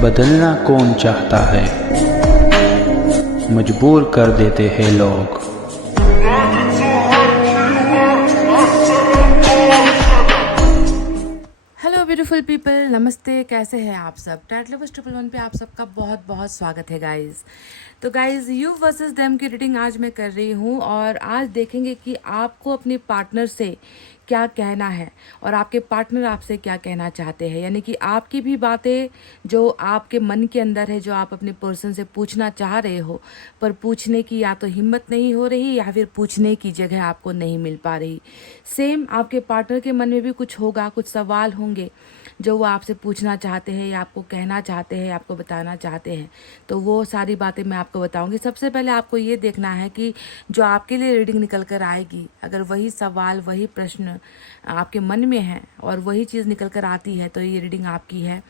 बदलना कौन चाहता है, मजबूर कर देते हैं लोग। हेलो ब्यूटीफुल पीपल, नमस्ते। कैसे हैं आप सब? टैट लवर्स 111 पे आप सबका बहुत बहुत स्वागत है गाइस। तो गाइस, यू वर्सेस देम की रीडिंग आज मैं कर रही हूँ और आज देखेंगे कि आपको अपने पार्टनर से क्या कहना है और आपके पार्टनर आपसे क्या कहना चाहते हैं। यानी कि आपकी भी बातें जो आपके मन के अंदर है, जो आप अपने पर्सन से पूछना चाह रहे हो पर पूछने की या तो हिम्मत नहीं हो रही या फिर पूछने की जगह आपको नहीं मिल पा रही। सेम आपके पार्टनर के मन में भी कुछ होगा, कुछ सवाल होंगे जो वो आपसे पूछना चाहते हैं या आपको कहना चाहते हैं, आपको बताना चाहते हैं। तो वो सारी बातें मैं आपको बताऊंगी। सबसे पहले आपको ये देखना है कि जो आपके लिए रीडिंग निकल कर आएगी, अगर वही सवाल, वही प्रश्न आपके मन में है और वही चीज़ निकल कर आती है तो ये रीडिंग आपकी है।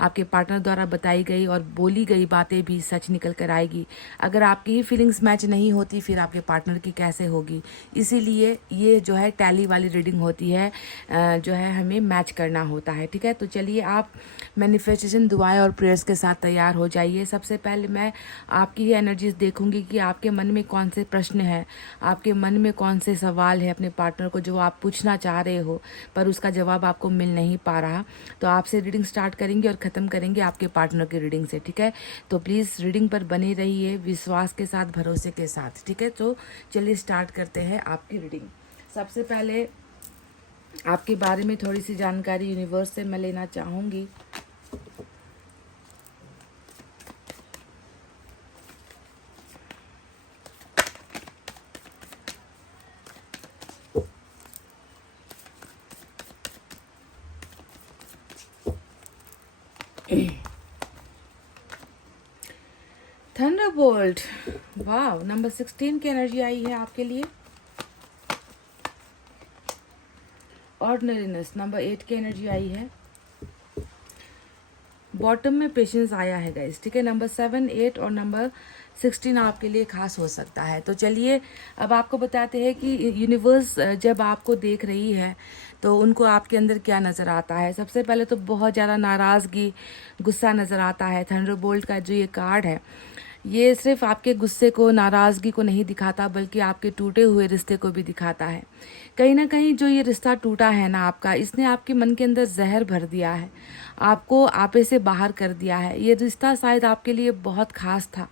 आपके पार्टनर द्वारा बताई गई और बोली गई बातें भी सच निकल कर आएगी। अगर आपकी ही फीलिंग्स मैच नहीं होती फिर आपके पार्टनर की कैसे होगी। इसीलिए ये जो है टैली वाली रीडिंग होती है, जो है हमें मैच करना होता है। ठीक है, तो चलिए आप मैनिफेस्टेशन, दुआएं और प्रेयर्स के साथ तैयार हो जाइए। सबसे पहले मैं आपकी ही एनर्जीज देखूंगी कि आपके मन में कौन से प्रश्न हैं, आपके मन में कौन से सवाल है अपने पार्टनर को जो आप पूछना चाह रहे हो पर उसका जवाब आपको मिल नहीं पा रहा। तो आपसे रीडिंग स्टार्ट करेंगे और ख़त्म करेंगे आपके पार्टनर की रीडिंग से। ठीक है, तो प्लीज़ रीडिंग पर बने रहिए विश्वास के साथ, भरोसे के साथ। ठीक है, तो चलिए स्टार्ट करते हैं आपकी रीडिंग। सबसे पहले आपके बारे में थोड़ी सी जानकारी यूनिवर्स से मैं लेना चाहूँगी। थंडरबोल्ट, वाह, नंबर 16 की एनर्जी आई है आपके लिए। ऑर्डिनरीनेस, नंबर 8 की एनर्जी आई है। बॉटम में पेशेंस आया है गाइस। ठीक है, नंबर 7, 8 और नंबर 16 आपके लिए खास हो सकता है। तो चलिए अब आपको बताते हैं कि यूनिवर्स जब आपको देख रही है तो उनको आपके अंदर क्या नज़र आता है। सबसे पहले तो बहुत ज़्यादा नाराज़गी, गुस्सा नज़र आता है। थंडरबोल्ट का जो ये कार्ड है ये सिर्फ आपके गुस्से को, नाराज़गी को नहीं दिखाता बल्कि आपके टूटे हुए रिश्ते को भी दिखाता है। कहीं ना कहीं जो ये रिश्ता टूटा है ना आपका, इसने आपके मन के अंदर जहर भर दिया है, आपको आपे से बाहर कर दिया है। ये रिश्ता शायद आपके लिए बहुत खास था,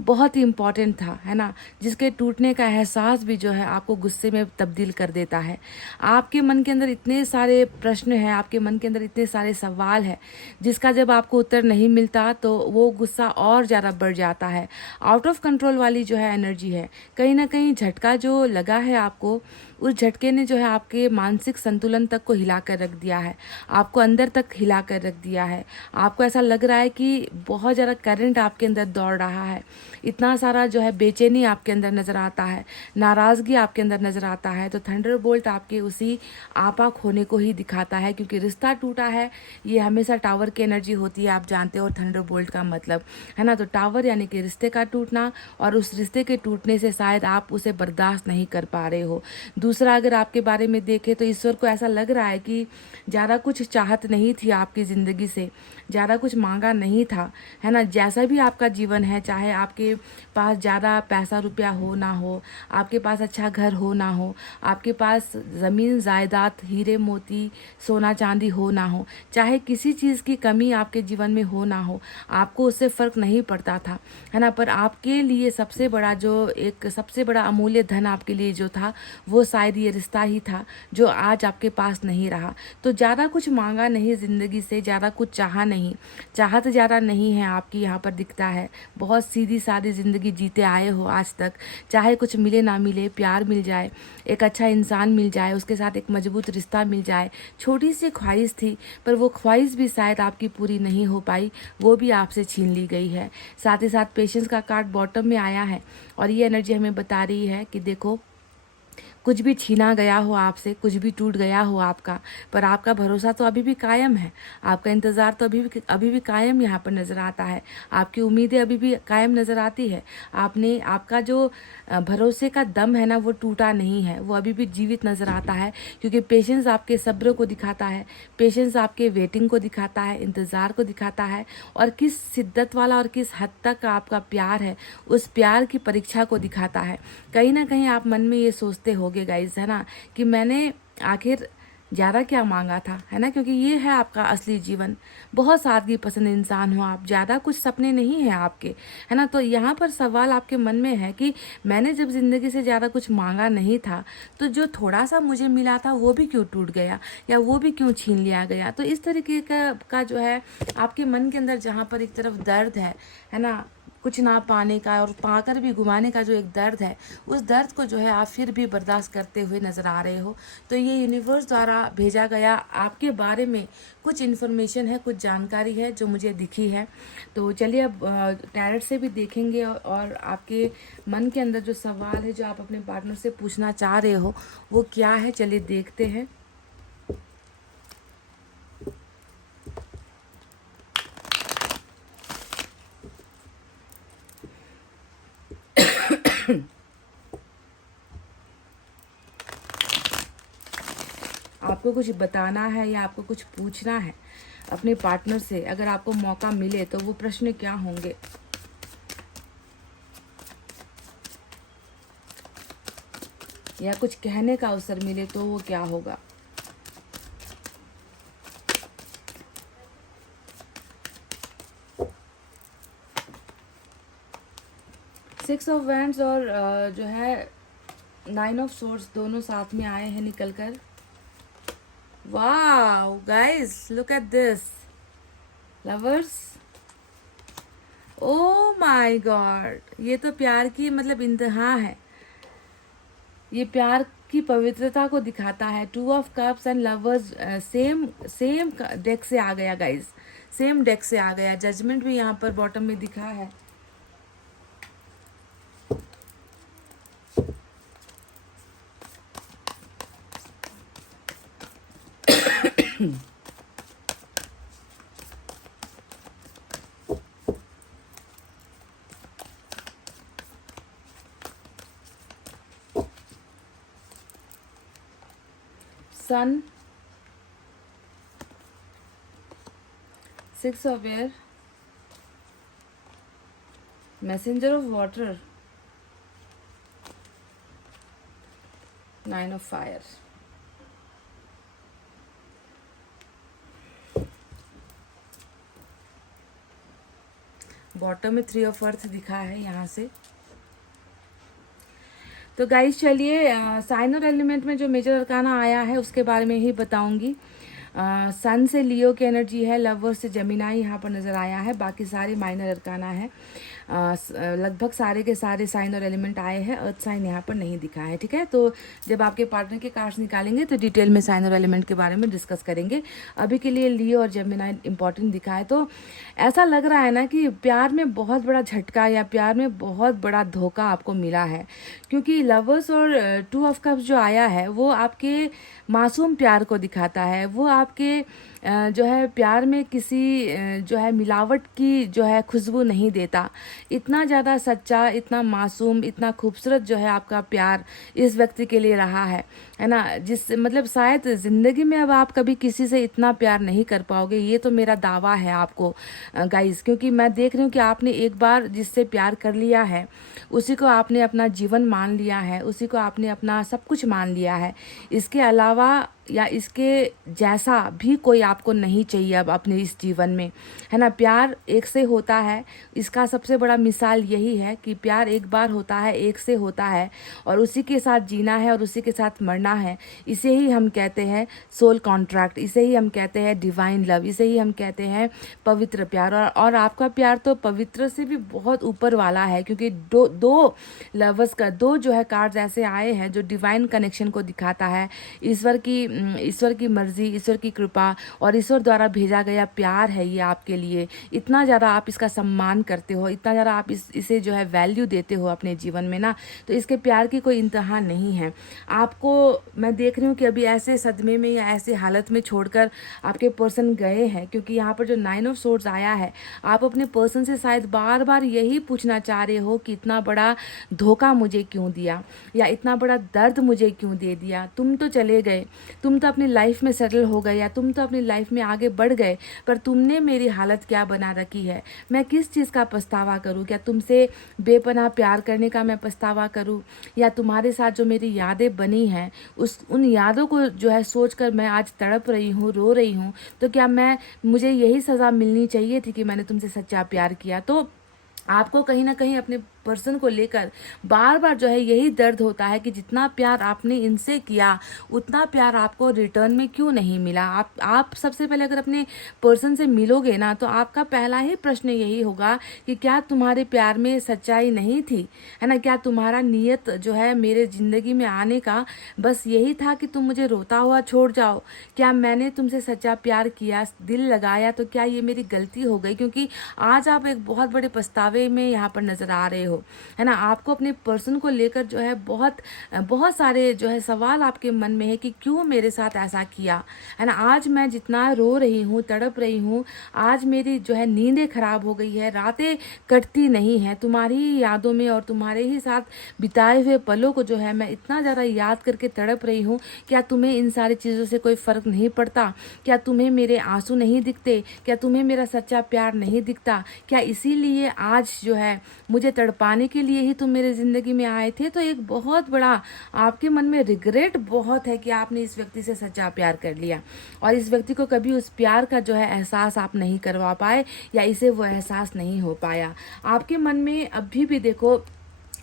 बहुत ही इम्पॉर्टेंट था, है ना, जिसके टूटने का एहसास भी जो है आपको गुस्से में तब्दील कर देता है। आपके मन के अंदर इतने सारे प्रश्न हैं, आपके मन के अंदर इतने सारे सवाल हैं जिसका जब आपको उत्तर नहीं मिलता तो वो गुस्सा और ज़्यादा बढ़ जाता है। आउट ऑफ कंट्रोल वाली जो है एनर्जी है। कहीं ना कहीं झटका जो लगा है आपको, उस झटके ने जो है आपके मानसिक संतुलन तक को हिला कर रख दिया है, आपको अंदर तक हिला कर रख दिया है। आपको ऐसा लग रहा है कि बहुत ज़्यादा करंट आपके अंदर दौड़ रहा है, इतना सारा जो है बेचैनी आपके अंदर नज़र आता है, नाराज़गी आपके अंदर नज़र आता है। तो थंडरबोल्ट आपके उसी आपा खोने को ही दिखाता है, क्योंकि रिश्ता टूटा है। ये हमेशा टावर की एनर्जी होती है, आप जानते हो थंडरबोल्ट का मतलब, है ना। तो टावर यानी कि रिश्ते का टूटना, और उस रिश्ते के टूटने से शायद आप उसे बर्दाश्त नहीं कर पा रहे हो। दूसरा, अगर आपके बारे में देखें तो ईश्वर को ऐसा लग रहा है कि ज़्यादा कुछ चाहत नहीं थी आपकी ज़िंदगी से, ज़्यादा कुछ मांगा नहीं था, है ना। जैसा भी आपका जीवन है, चाहे आपके पास ज़्यादा पैसा रुपया हो ना हो, आपके पास अच्छा घर हो ना हो, आपके पास ज़मीन जायदाद, हीरे मोती, सोना चांदी हो ना हो, चाहे किसी चीज़ की कमी आपके जीवन में हो ना हो, आपको उससे फ़र्क नहीं पड़ता था, है ना। पर आपके लिए सबसे बड़ा जो एक सबसे बड़ा अमूल्य धन आपके लिए जो था वो शायद ये रिश्ता ही था जो आज आपके पास नहीं रहा। तो ज़्यादा कुछ मांगा नहीं ज़िंदगी से, ज़्यादा कुछ चाहा नहीं, चाहत ज़्यादा नहीं है आपकी, यहाँ पर दिखता है। बहुत सीधी सादी ज़िंदगी जीते आए हो आज तक, चाहे कुछ मिले ना मिले, प्यार मिल जाए, एक अच्छा इंसान मिल जाए, उसके साथ एक मजबूत रिश्ता मिल जाए, छोटी सी ख्वाहिश थी पर वो ख्वाहिश भी शायद आपकी पूरी नहीं हो पाई, वो भी आपसे छीन ली गई है। साथ ही साथ पेशेंस का कार्ड बॉटम में आया है और ये एनर्जी हमें बता रही है कि देखो, कुछ भी छीना गया हो आपसे, कुछ भी टूट गया हो आपका, पर आपका भरोसा तो अभी भी कायम है, आपका इंतज़ार तो अभी भी कायम यहाँ पर नज़र आता है, आपकी उम्मीदें अभी भी कायम नज़र आती है। आपका जो भरोसे का दम है ना, वो टूटा नहीं है, वो अभी भी जीवित नज़र आता है, क्योंकि पेशेंस आपके सब्र को दिखाता है, पेशेंस आपके वेटिंग को दिखाता है, इंतज़ार को दिखाता है, और किस शिद्दत वाला और किस हद तक आपका प्यार है, उस प्यार की परीक्षा को दिखाता है। कहीं ना कहीं आप मन में ये सोचते होगे गाइज, है ना, कि मैंने आखिर ज़्यादा क्या मांगा था, है ना, क्योंकि ये है आपका असली जीवन। बहुत सादगी पसंद इंसान हो आप, ज़्यादा कुछ सपने नहीं हैं आपके, है ना। तो यहाँ पर सवाल आपके मन में है कि मैंने जब ज़िंदगी से ज़्यादा कुछ मांगा नहीं था, तो जो थोड़ा सा मुझे मिला था वो भी क्यों टूट गया, या वो भी क्यों छीन लिया गया। तो इस तरीके का जो है आपके मन के अंदर, जहाँ पर एक तरफ दर्द है ना, कुछ ना पाने का और पाकर भी गुमाने का जो एक दर्द है, उस दर्द को जो है आप फिर भी बर्दाश्त करते हुए नज़र आ रहे हो। तो ये यूनिवर्स द्वारा भेजा गया आपके बारे में कुछ इन्फॉर्मेशन है, कुछ जानकारी है जो मुझे दिखी है। तो चलिए अब टैरेट से भी देखेंगे, और आपके मन के अंदर जो सवाल है, जो आप अपने पार्टनर से पूछना चाह रहे हो, वो क्या है, चलिए देखते हैं। आपको कुछ बताना है या आपको कुछ पूछना है अपने पार्टनर से, अगर आपको मौका मिले तो वो प्रश्न क्या होंगे। या कुछ कहने का अवसर मिले तो वो क्या होगा। सिक्स ऑफ वैंड्स और जो है 9 ऑफ सोर्ड्स दोनों साथ में आए हैं निकल कर। Wow guys, look at this lovers, oh my God, ये तो प्यार की मतलब इंतहा है, ये प्यार की पवित्रता को दिखाता है। 2 of cups and lovers same same deck से आ गया गाइस, सेम डेक से आ गया। जजमेंट भी यहाँ पर बॉटम में दिखा है। सन, 6 of air, messenger of water, 9 of fire। Bottom में 3 ऑफ अर्थ दिखा है यहाँ से। तो गाइस चलिए साइन और एलिमेंट में जो मेजर अरकाना आया है उसके बारे में ही बताऊंगी। सन से लियो की एनर्जी है, लवर से जमिनाई यहाँ पर नज़र आया है, बाकी सारे माइनर अरकाना है। लगभग सारे के सारे साइन और एलिमेंट आए हैं, अर्थ साइन यहाँ पर नहीं दिखा है, ठीक है। तो जब आपके पार्टनर के कार्ड्स निकालेंगे तो डिटेल में साइन और एलिमेंट के बारे में डिस्कस करेंगे। अभी के लिए लियो और जमिनाई इंपॉर्टेंट दिखा है। तो ऐसा लग रहा है ना कि प्यार में बहुत बड़ा झटका या प्यार में बहुत बड़ा धोखा आपको मिला है, क्योंकि लवर्स और 2 ऑफ कप्स जो आया है वो आपके मासूम प्यार को दिखाता है। वो आपके जो है प्यार में किसी जो है मिलावट की जो है खुशबू नहीं देता। इतना ज़्यादा सच्चा, इतना मासूम, इतना खूबसूरत जो है आपका प्यार इस व्यक्ति के लिए रहा है ना, जिस मतलब शायद ज़िंदगी में अब आप कभी किसी से इतना प्यार नहीं कर पाओगे, ये तो मेरा दावा है आपको गाइस। क्योंकि मैं देख रही हूँ कि आपने एक बार जिससे प्यार कर लिया है उसी को आपने अपना जीवन मान लिया है, उसी को आपने अपना सब कुछ मान लिया है। इसके अलावा या इसके जैसा भी कोई आपको नहीं चाहिए अब अपने इस जीवन में, है ना। प्यार एक से होता है, इसका सबसे बड़ा मिसाल यही है कि प्यार एक बार होता है, एक से होता है, और उसी के साथ जीना है और उसी के साथ मरना है। इसे ही हम कहते हैं सोल कॉन्ट्रैक्ट, इसे ही हम कहते हैं डिवाइन लव, इसे ही हम कहते हैं पवित्र प्यार। और आपका प्यार तो पवित्र से भी बहुत ऊपर वाला है, क्योंकि दो लवर्स का दो जो है कार्ड्स ऐसे आए हैं जो डिवाइन कनेक्शन को दिखाता है, ईश्वर की ईश्वर की मर्जी, ईश्वर की कृपा और ईश्वर द्वारा भेजा गया प्यार है ये आपके लिए। इतना ज़्यादा आप इसका सम्मान करते हो, इतना ज़्यादा आप इसे जो है वैल्यू देते हो अपने जीवन में ना, तो इसके प्यार की कोई इंतहा नहीं है। आपको मैं देख रही हूँ कि अभी ऐसे सदमे में या ऐसे हालत में छोड़कर आपके पर्सन गए हैं, क्योंकि यहाँ पर जो 9 ऑफ सोर्ड्स आया है, आप अपने पर्सन से शायद बार बार यही पूछना चाह रहे हो कि इतना बड़ा धोखा मुझे क्यों दिया, या इतना बड़ा दर्द मुझे क्यों दे दिया। तुम तो चले गए, तुम तो अपनी लाइफ में सेटल हो गए, या तुम तो अपनी लाइफ में आगे बढ़ गए, पर तुमने मेरी हालत क्या बना रखी है। मैं किस चीज़ का पछतावा करूँ? क्या तुमसे बेपनाह प्यार करने का मैं पछतावा करूँ, या तुम्हारे साथ जो मेरी यादें बनी हैं उन यादों को जो है सोचकर मैं आज तड़प रही हूँ, रो रही हूँ। तो क्या मुझे यही सज़ा मिलनी चाहिए थी कि मैंने तुमसे सच्चा प्यार किया? तो आपको कहीं ना कहीं अपने पर्सन को लेकर बार बार जो है यही दर्द होता है कि जितना प्यार आपने इनसे किया उतना प्यार आपको रिटर्न में क्यों नहीं मिला। आप सबसे पहले अगर अपने पर्सन से मिलोगे ना, तो आपका पहला ही प्रश्न यही होगा कि क्या तुम्हारे प्यार में सच्चाई नहीं थी, है ना? क्या तुम्हारा नियत जो है मेरे ज़िंदगी में आने का बस यही था कि तुम मुझे रोता हुआ छोड़ जाओ? क्या मैंने तुमसे सच्चा प्यार किया, दिल लगाया, तो क्या ये मेरी गलती हो गई? क्योंकि आज आप एक बहुत बड़े पछतावे में यहाँ पर नज़र आ रहे हो, है ना? आपको अपने पर्सन को लेकर जो है बहुत सारे जो है सवाल आपके मन में है कि क्यों मेरे साथ ऐसा किया, है ना? आज मैं जितना रो रही हूँ, तड़प रही हूँ, आज मेरी जो है नींदें खराब हो गई है, रातें कटती नहीं है तुम्हारी ही यादों में, और तुम्हारे ही साथ बिताए हुए पलों को जो है मैं इतना ज़्यादा याद करके तड़प रही हूँ। क्या तुम्हें इन सारी चीज़ों से कोई फ़र्क नहीं पड़ता? क्या तुम्हें मेरे आंसू नहीं दिखते? क्या तुम्हें मेरा सच्चा प्यार नहीं दिखता? क्या इसीलिए आज जो है मुझे तड़पाने के लिए ही तुम मेरे ज़िंदगी में आए थे? तो एक बहुत बड़ा आपके मन में रिग्रेट बहुत है कि आपने इस व्यक्ति से सच्चा प्यार कर लिया, और इस व्यक्ति को कभी उस प्यार का जो है एहसास आप नहीं करवा पाए, या इसे वो एहसास नहीं हो पाया। आपके मन में अभी भी देखो,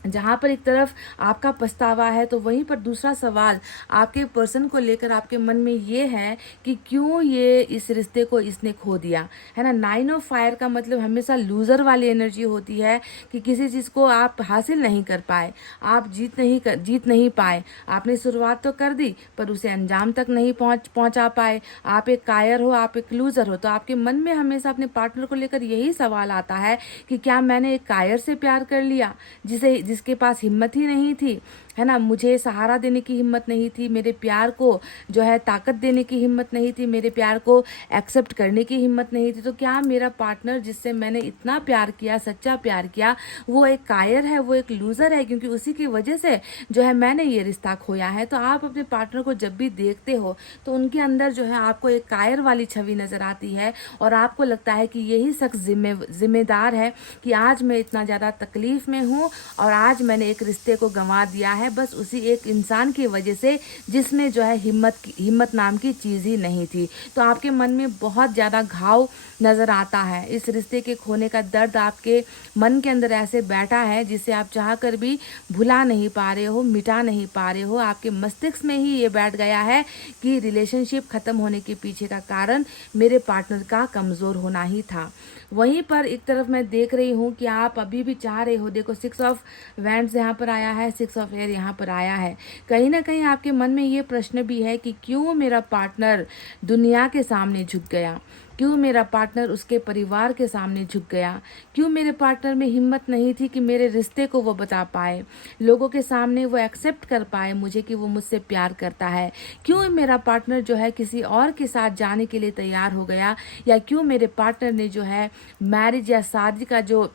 जहाँ पर एक तरफ आपका पछतावा है, तो वहीं पर दूसरा सवाल आपके पर्सन को लेकर आपके मन में ये है कि क्यों ये इस रिश्ते को इसने खो दिया, है ना? 9 ऑफ फायर का मतलब हमेशा लूज़र वाली एनर्जी होती है कि किसी चीज़ को आप हासिल नहीं कर पाए, आप जीत नहीं पाए। आपने शुरुआत तो कर दी पर उसे अंजाम तक नहीं पहुँचा पाए। आप एक कायर हो, आप एक लूज़र हो। तो आपके मन में हमेशा अपने पार्टनर को लेकर यही सवाल आता है कि क्या मैंने एक कायर से प्यार कर लिया जिसके पास हिम्मत ही नहीं थी, है ना? मुझे सहारा देने की हिम्मत नहीं थी, मेरे प्यार को जो है ताकत देने की हिम्मत नहीं थी, मेरे प्यार को एक्सेप्ट करने की हिम्मत नहीं थी। तो क्या मेरा पार्टनर जिससे मैंने इतना प्यार किया, सच्चा प्यार किया, वो एक कायर है, वो एक लूज़र है, क्योंकि उसी की वजह से जो है मैंने ये रिश्ता खोया है। तो आप अपने पार्टनर को जब भी देखते हो तो उनके अंदर जो है आपको एक कायर वाली छवि नज़र आती है, और आपको लगता है कि यही शख्स जिम्मेदार है कि आज मैं इतना ज़्यादा तकलीफ़ में हूँ, और आज मैंने एक रिश्ते को गंवा दिया है बस उसी एक इंसान की वजह से जिसमें जो है हिम्मत नाम की चीज़ ही नहीं थी। तो आपके मन में बहुत ज़्यादा घाव नज़र आता है। इस रिश्ते के खोने का दर्द आपके मन के अंदर ऐसे बैठा है जिसे आप चाह कर भी भुला नहीं पा रहे हो, मिटा नहीं पा रहे हो। आपके मस्तिष्क में ही ये बैठ गया है कि रिलेशनशिप ख़त्म होने के पीछे का कारण मेरे पार्टनर का कमज़ोर होना ही था। वहीं पर एक तरफ मैं देख रही हूँ कि आप अभी भी चाह रहे हो, देखो 6 ऑफ वैंड्स यहाँ पर आया है, 6 ऑफ एयर यहाँ पर आया है। कहीं ना कहीं आपके मन में ये प्रश्न भी है कि क्यों मेरा पार्टनर दुनिया के सामने झुक गया, क्यों मेरा पार्टनर उसके परिवार के सामने झुक गया, क्यों मेरे पार्टनर में हिम्मत नहीं थी कि मेरे रिश्ते को वो बता पाए, लोगों के सामने वो एक्सेप्ट कर पाए मुझे कि वो मुझसे प्यार करता है, क्यों मेरा पार्टनर जो है किसी और के साथ जाने के लिए तैयार हो गया, या क्यों मेरे पार्टनर ने जो है मैरिज या शादी का जो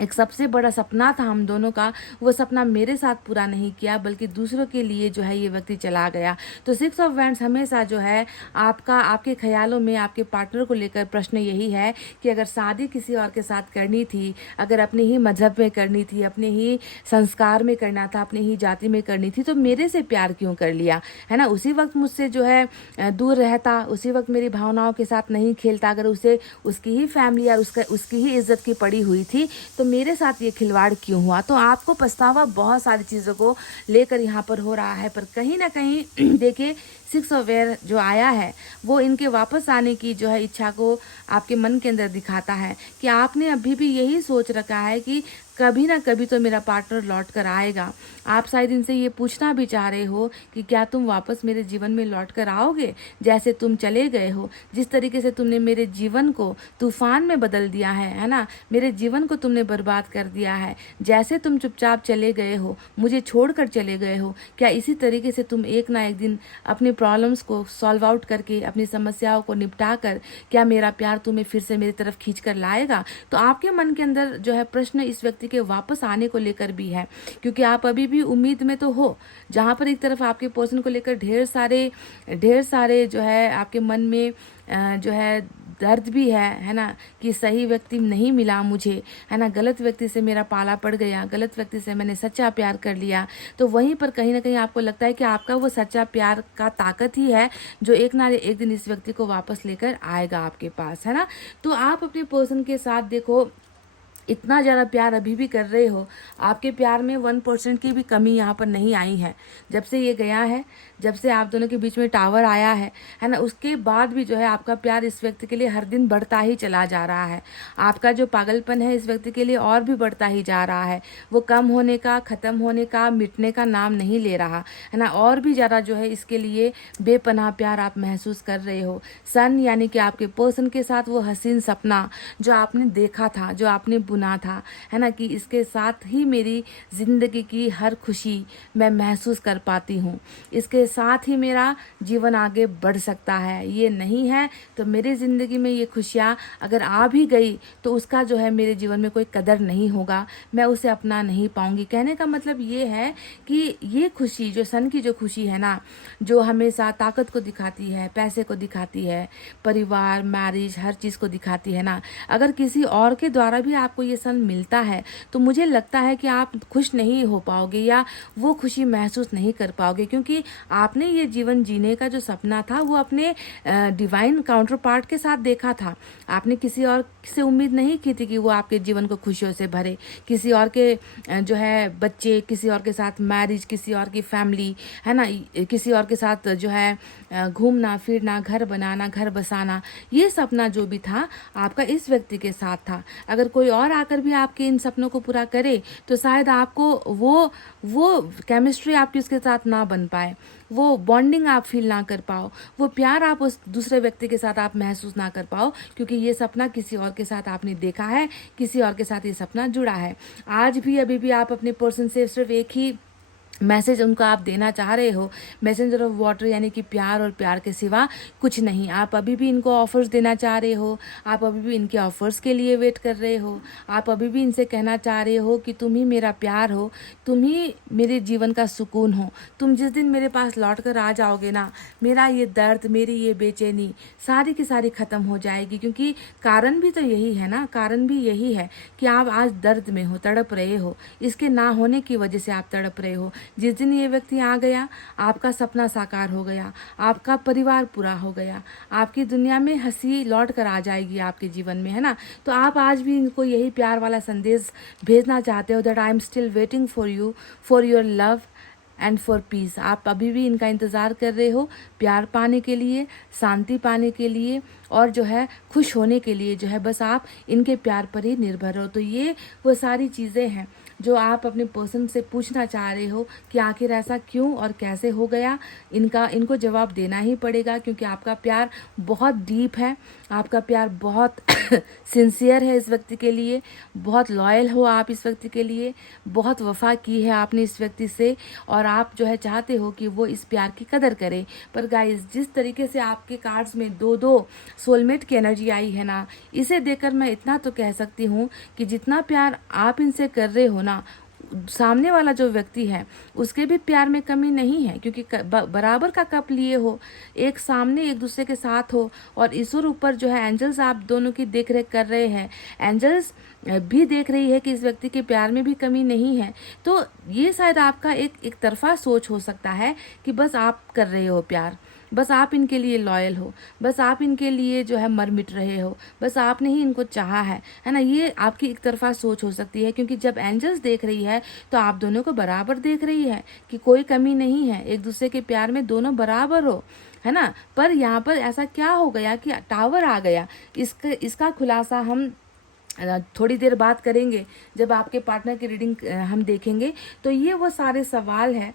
एक सबसे बड़ा सपना था हम दोनों का, वो सपना मेरे साथ पूरा नहीं किया बल्कि दूसरों के लिए जो है ये व्यक्ति चला गया। तो 6 ऑफ वैंड्स हमेशा जो है आपके ख्यालों में आपके पार्टनर को लेकर प्रश्न यही है कि अगर शादी किसी और के साथ करनी थी, अगर अपने ही मजहब में करनी थी, अपने ही संस्कार में करना था, अपनी ही जाति में करनी थी, तो मेरे से प्यार क्यों कर लिया, है ना? उसी वक्त मुझसे जो है दूर रहता, उसी वक्त मेरी भावनाओं के साथ नहीं खेलता, अगर उसे उसकी ही फैमिली या उसकी ही इज्जत की पड़ी हुई थी तो मेरे साथ ये खिलवाड़ क्यों हुआ। तो आपको पछतावा बहुत सारी चीज़ों को लेकर यहाँ पर हो रहा है, पर कहीं ना कहीं देखिए सिक्स ऑफ एयर जो आया है वो इनके वापस आने की जो है इच्छा को आपके मन के अंदर दिखाता है कि आपने अभी भी यही सोच रखा है कि कभी ना कभी तो मेरा पार्टनर लौट कर आएगा। आप शायद इनसे ये पूछना भी चाह रहे हो कि क्या तुम वापस मेरे जीवन में लौट कर आओगे, जैसे तुम चले गए हो, जिस तरीके से तुमने मेरे जीवन को तूफान में बदल दिया है ना, मेरे जीवन को तुमने बर्बाद कर दिया है। जैसे तुम चुपचाप चले गए हो, मुझे छोड़कर चले गए हो, क्या इसी तरीके से तुम एक ना एक दिन अपने प्रॉब्लम्स को सॉल्व आउट करके, अपनी समस्याओं को निपटा कर, क्या मेरा प्यार तुम्हें फिर से मेरी तरफ खींच कर लाएगा? तो आपके मन के अंदर जो है प्रश्न इस व्यक्ति के वापस आने को लेकर भी है, क्योंकि आप अभी भी उम्मीद में तो हो। जहां पर एक तरफ आपके पर्सन को लेकर ढेर सारे जो है आपके मन में जो है दर्द भी है ना, कि सही व्यक्ति नहीं मिला मुझे, है ना, गलत व्यक्ति से मेरा पाला पड़ गया, गलत व्यक्ति से मैंने सच्चा प्यार कर लिया। तो वहीं पर कहीं ना कहीं आपको लगता है कि आपका वो सच्चा प्यार का ताकत ही है जो एक ना एक दिन इस व्यक्ति को वापस लेकर आएगा आपके पास, है ना। तो आप अपने पर्सन के साथ देखो इतना ज़्यादा प्यार अभी भी कर रहे हो, आपके प्यार में 1% की भी कमी यहाँ पर नहीं आई है। जब से ये गया है, जब से आप दोनों के बीच में टावर आया है ना, उसके बाद भी जो है आपका प्यार इस व्यक्ति के लिए हर दिन बढ़ता ही चला जा रहा है। आपका जो पागलपन है इस व्यक्ति के लिए और भी बढ़ता ही जा रहा है। वो कम होने का, ख़त्म होने का, मिटने का नाम नहीं ले रहा है ना। और भी ज़्यादा जो है इसके लिए बेपनाह प्यार आप महसूस कर रहे हो। सन यानी कि आपके पर्सन के साथ वो हसीन सपना जो आपने देखा था, जो आपने बुना था, है ना, कि इसके साथ ही मेरी ज़िंदगी की हर खुशी मैं महसूस कर पाती हूँ, इसके साथ ही मेरा जीवन आगे बढ़ सकता है। ये नहीं है तो मेरी ज़िंदगी में ये खुशियाँ अगर आ भी गई तो उसका जो है मेरे जीवन में कोई कदर नहीं होगा, मैं उसे अपना नहीं पाऊंगी। कहने का मतलब ये है कि ये खुशी जो सन की जो खुशी है ना, जो हमेशा ताकत को दिखाती है, पैसे को दिखाती है, परिवार, मैरिज, हर चीज़ को दिखाती है ना, अगर किसी और के द्वारा भी आपको ये सन मिलता है तो मुझे लगता है कि आप खुश नहीं हो पाओगे या वो खुशी महसूस नहीं कर पाओगे, क्योंकि आपने ये जीवन जीने का जो सपना था वो अपने डिवाइन काउंटर पार्ट के साथ देखा था। आपने किसी और से उम्मीद नहीं की थी कि वो आपके जीवन को खुशियों से भरे, किसी और के जो है बच्चे, किसी और के साथ मैरिज, किसी और की फैमिली, है ना, किसी और के साथ जो है घूमना फिरना, घर बनाना, घर बसाना, ये सपना जो भी था आपका इस व्यक्ति के साथ था। अगर कोई और आकर भी आपके इन सपनों को पूरा करे तो शायद आपको वो केमिस्ट्री आपकी उसके साथ ना बन पाए, वो बॉन्डिंग आप फील ना कर पाओ, वो प्यार आप उस दूसरे व्यक्ति के साथ आप महसूस ना कर पाओ, क्योंकि ये सपना किसी और के साथ आपने देखा है, किसी और के साथ ये सपना जुड़ा है। आज भी अभी भी आप अपने पर्सन से सिर्फ एक ही मैसेज उनको आप देना चाह रहे हो, मैसेंजर ऑफ वाटर, यानी कि प्यार, और प्यार के सिवा कुछ नहीं। आप अभी भी इनको ऑफर्स देना चाह रहे हो, आप अभी भी इनके ऑफर्स के लिए वेट कर रहे हो, आप अभी भी इनसे कहना चाह रहे हो कि तुम ही मेरा प्यार हो, तुम ही मेरे जीवन का सुकून हो। तुम जिस दिन मेरे पास लौट कर आ जाओगे ना, मेरा ये दर्द, मेरी ये बेचैनी सारी की सारी ख़त्म हो जाएगी, क्योंकि कारण भी तो यही है ना, कारण भी यही है कि आप आज दर्द में हो, तड़प रहे हो, इसके ना होने की वजह से आप तड़प रहे हो। जिस दिन ये व्यक्ति आ गया, आपका सपना साकार हो गया, आपका परिवार पूरा हो गया, आपकी दुनिया में हंसी लौट कर आ जाएगी आपके जीवन में, है ना। तो आप आज भी इनको यही प्यार वाला संदेश भेजना चाहते हो, that I am still waiting for you, for your love and for piece. आप अभी भी इनका इंतज़ार कर रहे हो प्यार पाने के लिए, शांति पाने के लिए, और जो है खुश होने के लिए, जो है बस आप इनके प्यार पर ही निर्भर हो। तो ये वो सारी चीज़ें हैं जो आप अपने पर्सन से पूछना चाह रहे हो कि आखिर ऐसा क्यों और कैसे हो गया। इनको जवाब देना ही पड़ेगा, क्योंकि आपका प्यार बहुत डीप है, आपका प्यार बहुत सिंसियर है इस व्यक्ति के लिए, बहुत लॉयल हो आप इस व्यक्ति के लिए, बहुत वफा की है आपने इस व्यक्ति से, और आप जो है चाहते हो कि वो इस प्यार की कदर करे। पर गाइस, जिस तरीके से आपके कार्ड्स में दो सोलमेट की एनर्जी आई है ना, इसे देखकर मैं इतना तो कह सकती हूँ कि जितना प्यार आप इनसे कर रहे हो ना, सामने वाला जो व्यक्ति है उसके भी प्यार में कमी नहीं है, क्योंकि बराबर का कप लिए हो, एक सामने एक दूसरे के साथ हो, और ईश्वर ऊपर जो है एंजल्स आप दोनों की देख रेख कर रहे हैं, एंजल्स भी देख रही है कि इस व्यक्ति के प्यार में भी कमी नहीं है। तो ये शायद आपका एक तरफा सोच हो सकता है कि बस आप कर रहे हो प्यार, बस आप इनके लिए लॉयल हो, बस आप इनके लिए जो है मर मिट रहे हो, बस आपने ही इनको चाहा है ना। ये आपकी एक तरफा सोच हो सकती है, क्योंकि जब एंजल्स देख रही है तो आप दोनों को बराबर देख रही है कि कोई कमी नहीं है, एक दूसरे के प्यार में दोनों बराबर हो। है ना। पर यहाँ पर ऐसा क्या हो गया कि टावर आ गया, इसका खुलासा हम थोड़ी देर बात करेंगे जब आपके पार्टनर की रीडिंग हम देखेंगे। तो ये वो सारे सवाल हैं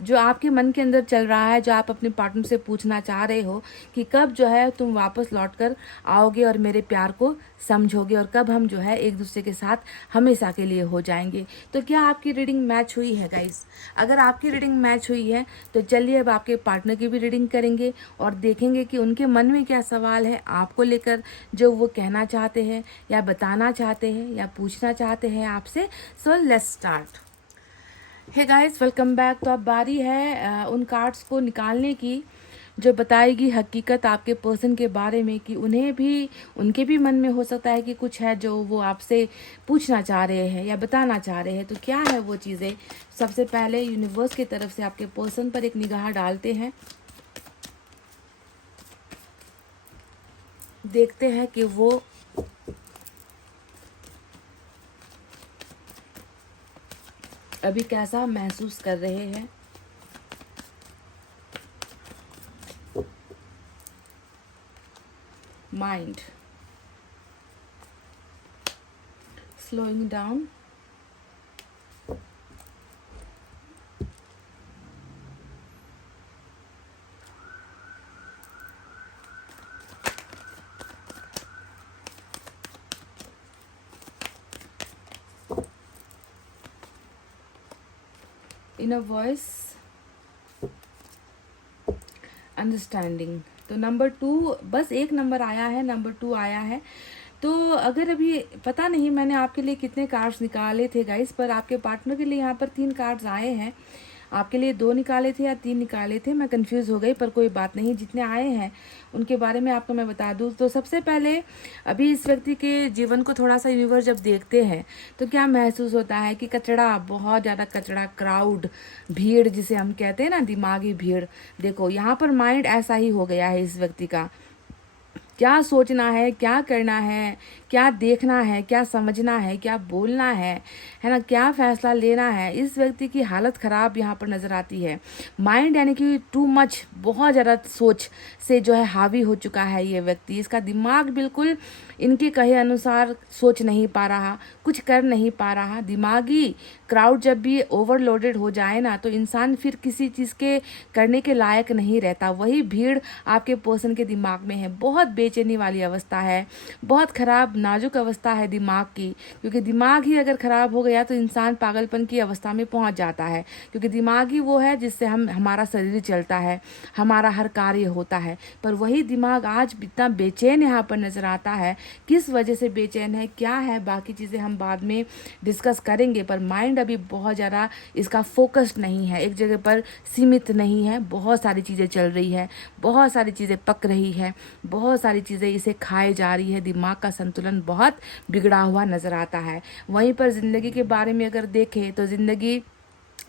जो आपके मन के अंदर चल रहा है, जो आप अपने पार्टनर से पूछना चाह रहे हो कि कब जो है तुम वापस लौट कर आओगे और मेरे प्यार को समझोगे, और कब हम जो है एक दूसरे के साथ हमेशा के लिए हो जाएंगे। तो क्या आपकी रीडिंग मैच हुई है गाइस? अगर आपकी रीडिंग मैच हुई है तो चलिए अब आपके पार्टनर की भी रीडिंग करेंगे और देखेंगे कि उनके मन में क्या सवाल है आपको लेकर, जो वो कहना चाहते हैं या बताना चाहते हैं या पूछना चाहते हैं आपसे। So let's start. Hey guys, welcome back. तो अब बारी है उन कार्ड्स को निकालने की जो बताएगी हकीकत आपके पर्सन के बारे में, कि उनके भी मन में हो सकता है कि कुछ है जो वो आपसे पूछना चाह रहे हैं या बताना चाह रहे हैं। तो क्या है वो चीज़ें? सबसे पहले यूनिवर्स की तरफ से आपके पर्सन पर एक निगाह डालते हैं, देखते हैं कि वो अभी कैसा महसूस कर रहे हैं। Mind slowing down, inner voice, understanding. तो नंबर 2, बस एक नंबर आया है, नंबर 2 आया है। तो अगर अभी पता नहीं मैंने आपके लिए कितने कार्ड्स निकाले थे गाइस, पर आपके पार्टनर के लिए यहाँ पर 3 कार्ड्स आए हैं। आपके लिए 2 निकाले थे या 3 निकाले थे, मैं कंफ्यूज हो गई, पर कोई बात नहीं, जितने आए हैं उनके बारे में आपको मैं बता दूँ। तो सबसे पहले अभी इस व्यक्ति के जीवन को थोड़ा सा यूनिवर्स जब देखते हैं तो क्या महसूस होता है कि कचड़ा, बहुत ज़्यादा कचड़ा, क्राउड, भीड़ जिसे हम कहते हैं ना, दिमागी भीड़। देखो यहाँ पर माइंड ऐसा ही हो गया है इस व्यक्ति का। क्या सोचना है, क्या करना है, क्या देखना है, क्या समझना है, क्या बोलना है ना, क्या फैसला लेना है, इस व्यक्ति की हालत ख़राब यहाँ पर नज़र आती है। माइंड यानी कि टू मच, बहुत ज़्यादा सोच से जो है हावी हो चुका है ये व्यक्ति। इसका दिमाग बिल्कुल इनके कहे अनुसार सोच नहीं पा रहा, कुछ कर नहीं पा रहा। दिमागी क्राउड जब भी ओवरलोडेड हो जाए ना, तो इंसान फिर किसी चीज़ के करने के लायक नहीं रहता। वही भीड़ आपके पर्सन के दिमाग में है। बहुत बेचैनी वाली अवस्था है, बहुत ख़राब नाजुक अवस्था है दिमाग की, क्योंकि दिमाग ही अगर ख़राब हो गया तो इंसान पागलपन की अवस्था में पहुंच जाता है। क्योंकि दिमाग ही वो है जिससे हमारा शरीर चलता है, हमारा हर कार्य होता है। पर वही दिमाग आज इतना बेचैन यहाँ पर नज़र आता है। किस वजह से बेचैन है, क्या है, बाकी चीज़ें हम बाद में डिस्कस करेंगे। पर माइंड अभी बहुत ज़्यादा इसका फोकस्ड नहीं है, एक जगह पर सीमित नहीं है। बहुत सारी चीज़ें चल रही है, बहुत सारी चीज़ें पक रही है, बहुत सारी चीज़ें इसे खाए जा रही है। दिमाग का संतुलन बहुत बिगड़ा हुआ नज़र आता है। वहीं पर ज़िंदगी के बारे में अगर देखें तो ज़िंदगी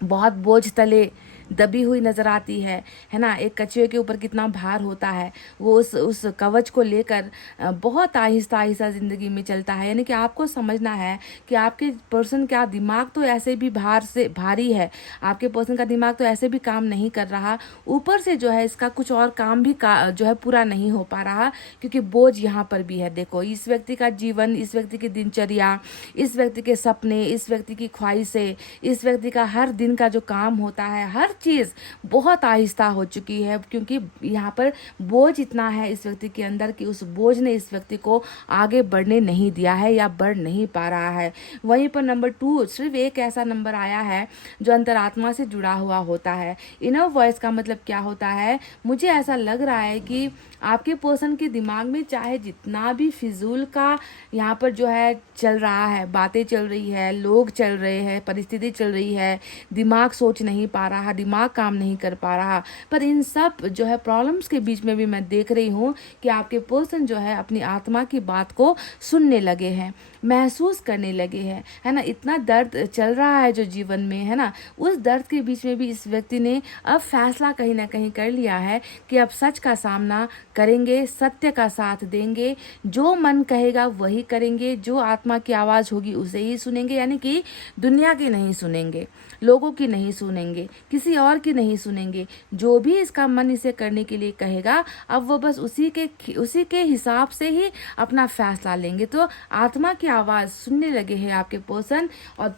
बहुत बोझ तले दबी हुई नज़र आती है ना। एक कछुए के ऊपर कितना भार होता है, वो उस कवच को लेकर बहुत आहिस्ता आहिस्ता ज़िंदगी में चलता है। यानी कि आपको समझना है कि आपके पर्सन का दिमाग तो ऐसे भी भारी है, आपके पर्सन का दिमाग तो ऐसे भी काम नहीं कर रहा, ऊपर से जो है इसका कुछ और काम भी जो है पूरा नहीं हो पा रहा, क्योंकि बोझ यहाँ पर भी है। देखो इस व्यक्ति का जीवन, इस व्यक्ति की दिनचर्या, इस व्यक्ति के सपने, इस व्यक्ति की ख्वाहिशें, इस व्यक्ति का हर दिन का जो काम होता है, हर चीज़ बहुत आहिस्ता हो चुकी है, क्योंकि यहाँ पर बोझ इतना है इस व्यक्ति के अंदर कि उस बोझ ने इस व्यक्ति को आगे बढ़ने नहीं दिया है या बढ़ नहीं पा रहा है। वहीं पर नंबर 2 सिर्फ एक ऐसा नंबर आया है जो अंतरात्मा से जुड़ा हुआ होता है। इनर वॉइस का मतलब क्या होता है? मुझे ऐसा लग रहा है कि आपके पर्सन के दिमाग में चाहे जितना भी फिजूल का यहाँ पर जो है चल रहा है, बातें चल रही है, लोग चल रहे हैं, परिस्थिति चल रही है, दिमाग सोच नहीं पा रहा, दिमाग काम नहीं कर पा रहा, पर इन सब जो है प्रॉब्लम्स के बीच में भी मैं देख रही हूँ कि आपके पर्सन जो है अपनी आत्मा की बात को सुनने लगे हैं, महसूस करने लगे हैं, है ना। इतना दर्द चल रहा है जो जीवन में, है ना, उस दर्द के बीच में भी इस व्यक्ति ने अब फैसला कहीं ना कहीं कर लिया है कि अब सच का सामना करेंगे, सत्य का साथ देंगे, जो मन कहेगा वही करेंगे, जो आत्मा की आवाज़ होगी उसे ही सुनेंगे, यानी कि दुनिया की नहीं सुनेंगे, लोगों की नहीं सुनेंगे, किसी और की नहीं सुनेंगे। जो भी इसका मन इसे करने के लिए कहेगा, अब वो बस उसी के हिसाब से ही अपना फैसला लेंगे। तो आत्मा की आवाज़ सुनने लगे हैं आपके पर्सन। और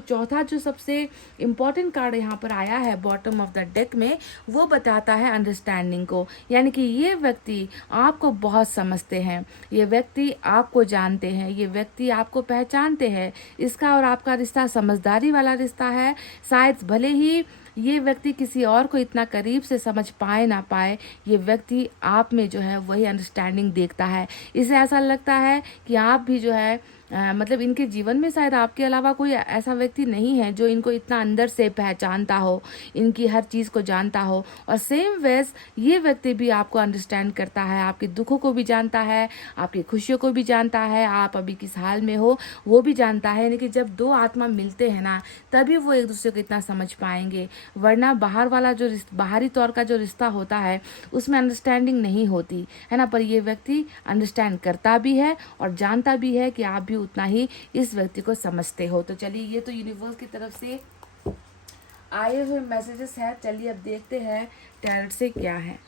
चौथा जो सबसे इम्पोर्टेंट कार्ड यहाँ पर आया है बॉटम ऑफ द डेक में, वो बताता है अंडरस्टैंडिंग को, यानी कि ये व्यक्ति आपको बहुत समझते हैं, ये व्यक्ति आपको जानते हैं, ये व्यक्ति आपको पहचानते हैं। इसका और आपका रिश्ता समझदारी वाला रिश्ता है। शायद भले ही ये व्यक्ति किसी और को इतना करीब से समझ पाए ना पाए, ये व्यक्ति आप में जो है वही अंडरस्टैंडिंग देखता है। इसे ऐसा लगता है कि आप भी जो है मतलब इनके जीवन में शायद आपके अलावा कोई ऐसा व्यक्ति नहीं है जो इनको इतना अंदर से पहचानता हो, इनकी हर चीज़ को जानता हो। और सेम वेज ये व्यक्ति भी आपको अंडरस्टैंड करता है, आपके दुखों को भी जानता है, आपकी खुशियों को भी जानता है, आप अभी किस हाल में हो वो भी जानता है। यानी कि जब दो आत्मा मिलते हैं ना, तभी वो एक दूसरे को इतना समझ पाएंगे, वरना बाहरी तौर का जो रिश्ता होता है उसमें अंडरस्टैंडिंग नहीं होती है ना। पर ये व्यक्ति अंडरस्टैंड करता भी है और जानता भी है कि आप भी उतना ही इस व्यक्ति को समझते हो। तो चलिए, ये तो यूनिवर्स की तरफ से आए हुए मैसेजेस है। चलिए अब देखते हैं टैरोट से क्या है।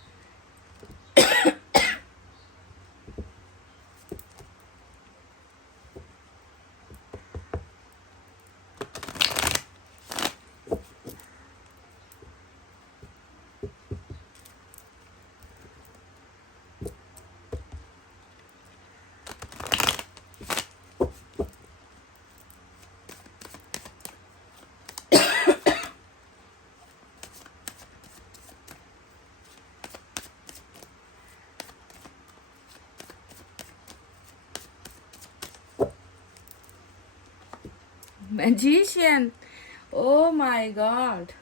Magician. Oh my God.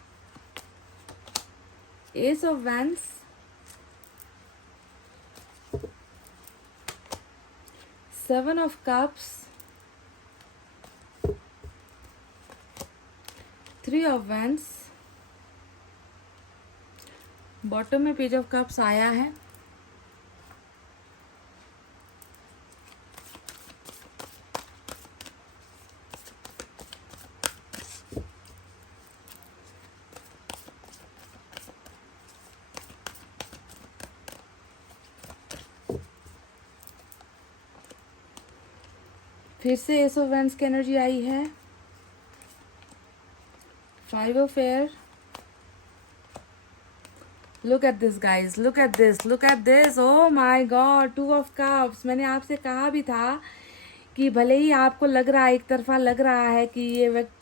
Ace of Wands. Seven of Cups. Three of Wands. Bottom में पेज ऑफ कप्स आया है। फिर से एस ऑफ वैंड्स की एनर्जी आई है। Five of air. Look at this guys, look at this, look at this, oh my God, two of cups. मैंने आपसे कहा भी था कि भले ही आपको लग रहा है, एक तरफा लग रहा है कि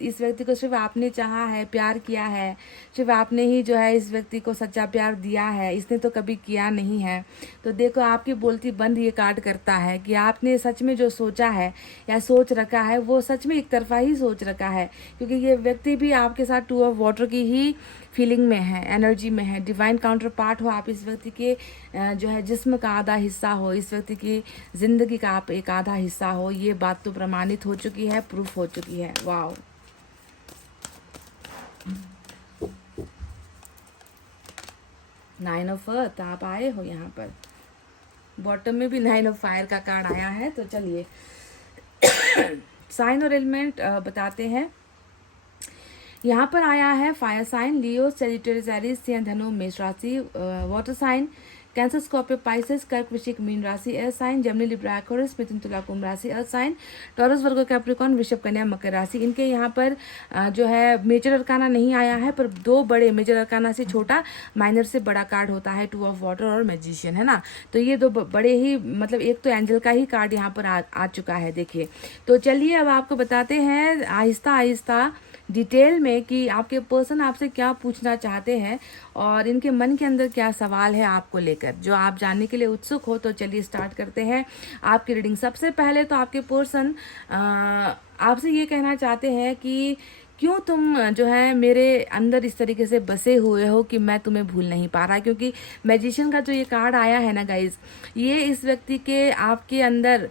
इस व्यक्ति को सिर्फ आपने चाहा है, प्यार किया है, सिर्फ आपने ही जो है इस व्यक्ति को सच्चा प्यार दिया है, इसने तो कभी किया नहीं है। तो देखो, आपकी बोलती बंद ये कार्ड करता है कि आपने सच में जो सोचा है या सोच रखा है वो सच में एक तरफा ही सोच रखा है, क्योंकि ये व्यक्ति भी आपके साथ टू ऑफ वाटर की ही फीलिंग में है, एनर्जी में है। डिवाइन काउंटर पार्ट हो आप, इस व्यक्ति के जो है जिस्म का आधा हिस्सा हो, इस व्यक्ति की जिंदगी का आप एक आधा हिस्सा हो। ये बात तो प्रमाणित हो चुकी है, प्रूफ हो चुकी है। वाओ, नाइन ऑफ अर्थ आप आए हो यहाँ पर। बॉटम में भी नाइन ऑफ फायर का कार्ड आया है। तो चलिए साइन और एलिमेंट बताते हैं। यहाँ पर आया है fire sign Leo, Sagittarius, Aries, सिंह, धनु, मेष राशि। Water sign Cancer, Scorpio, Pisces, कर्क, वृश्चिक, मीन राशि। Air sign Gemini, Libra, Aquarius, मिथुन, तुला, कुंभ राशि। Earth sign Taurus, Virgo, Capricorn, वृषभ, कन्या, मकर राशि। इनके यहाँ पर जो है मेजर अरकाना नहीं आया है, पर दो बड़े मेजर अरकाना से छोटा, माइनर से बड़ा कार्ड होता है टू ऑफ वाटर और मैजिशियन, है ना। तो ये दो बड़े ही, मतलब एक तो एंजल का ही कार्ड यहाँ पर आ चुका है। देखिए, तो चलिए अब आपको बताते हैं आहिस्ता आहिस्ता डिटेल में कि आपके पर्सन आपसे क्या पूछना चाहते हैं और इनके मन के अंदर क्या सवाल है आपको लेकर, जो आप जानने के लिए उत्सुक हो। तो चलिए स्टार्ट करते हैं आपकी रीडिंग। सबसे पहले तो आपके पर्सन आपसे ये कहना चाहते हैं कि क्यों तुम जो है मेरे अंदर इस तरीके से बसे हुए हो कि मैं तुम्हें भूल नहीं पा रहा। क्योंकि मैजिशियन का जो ये कार्ड आया है ना गाइज, ये इस व्यक्ति के आपके अंदर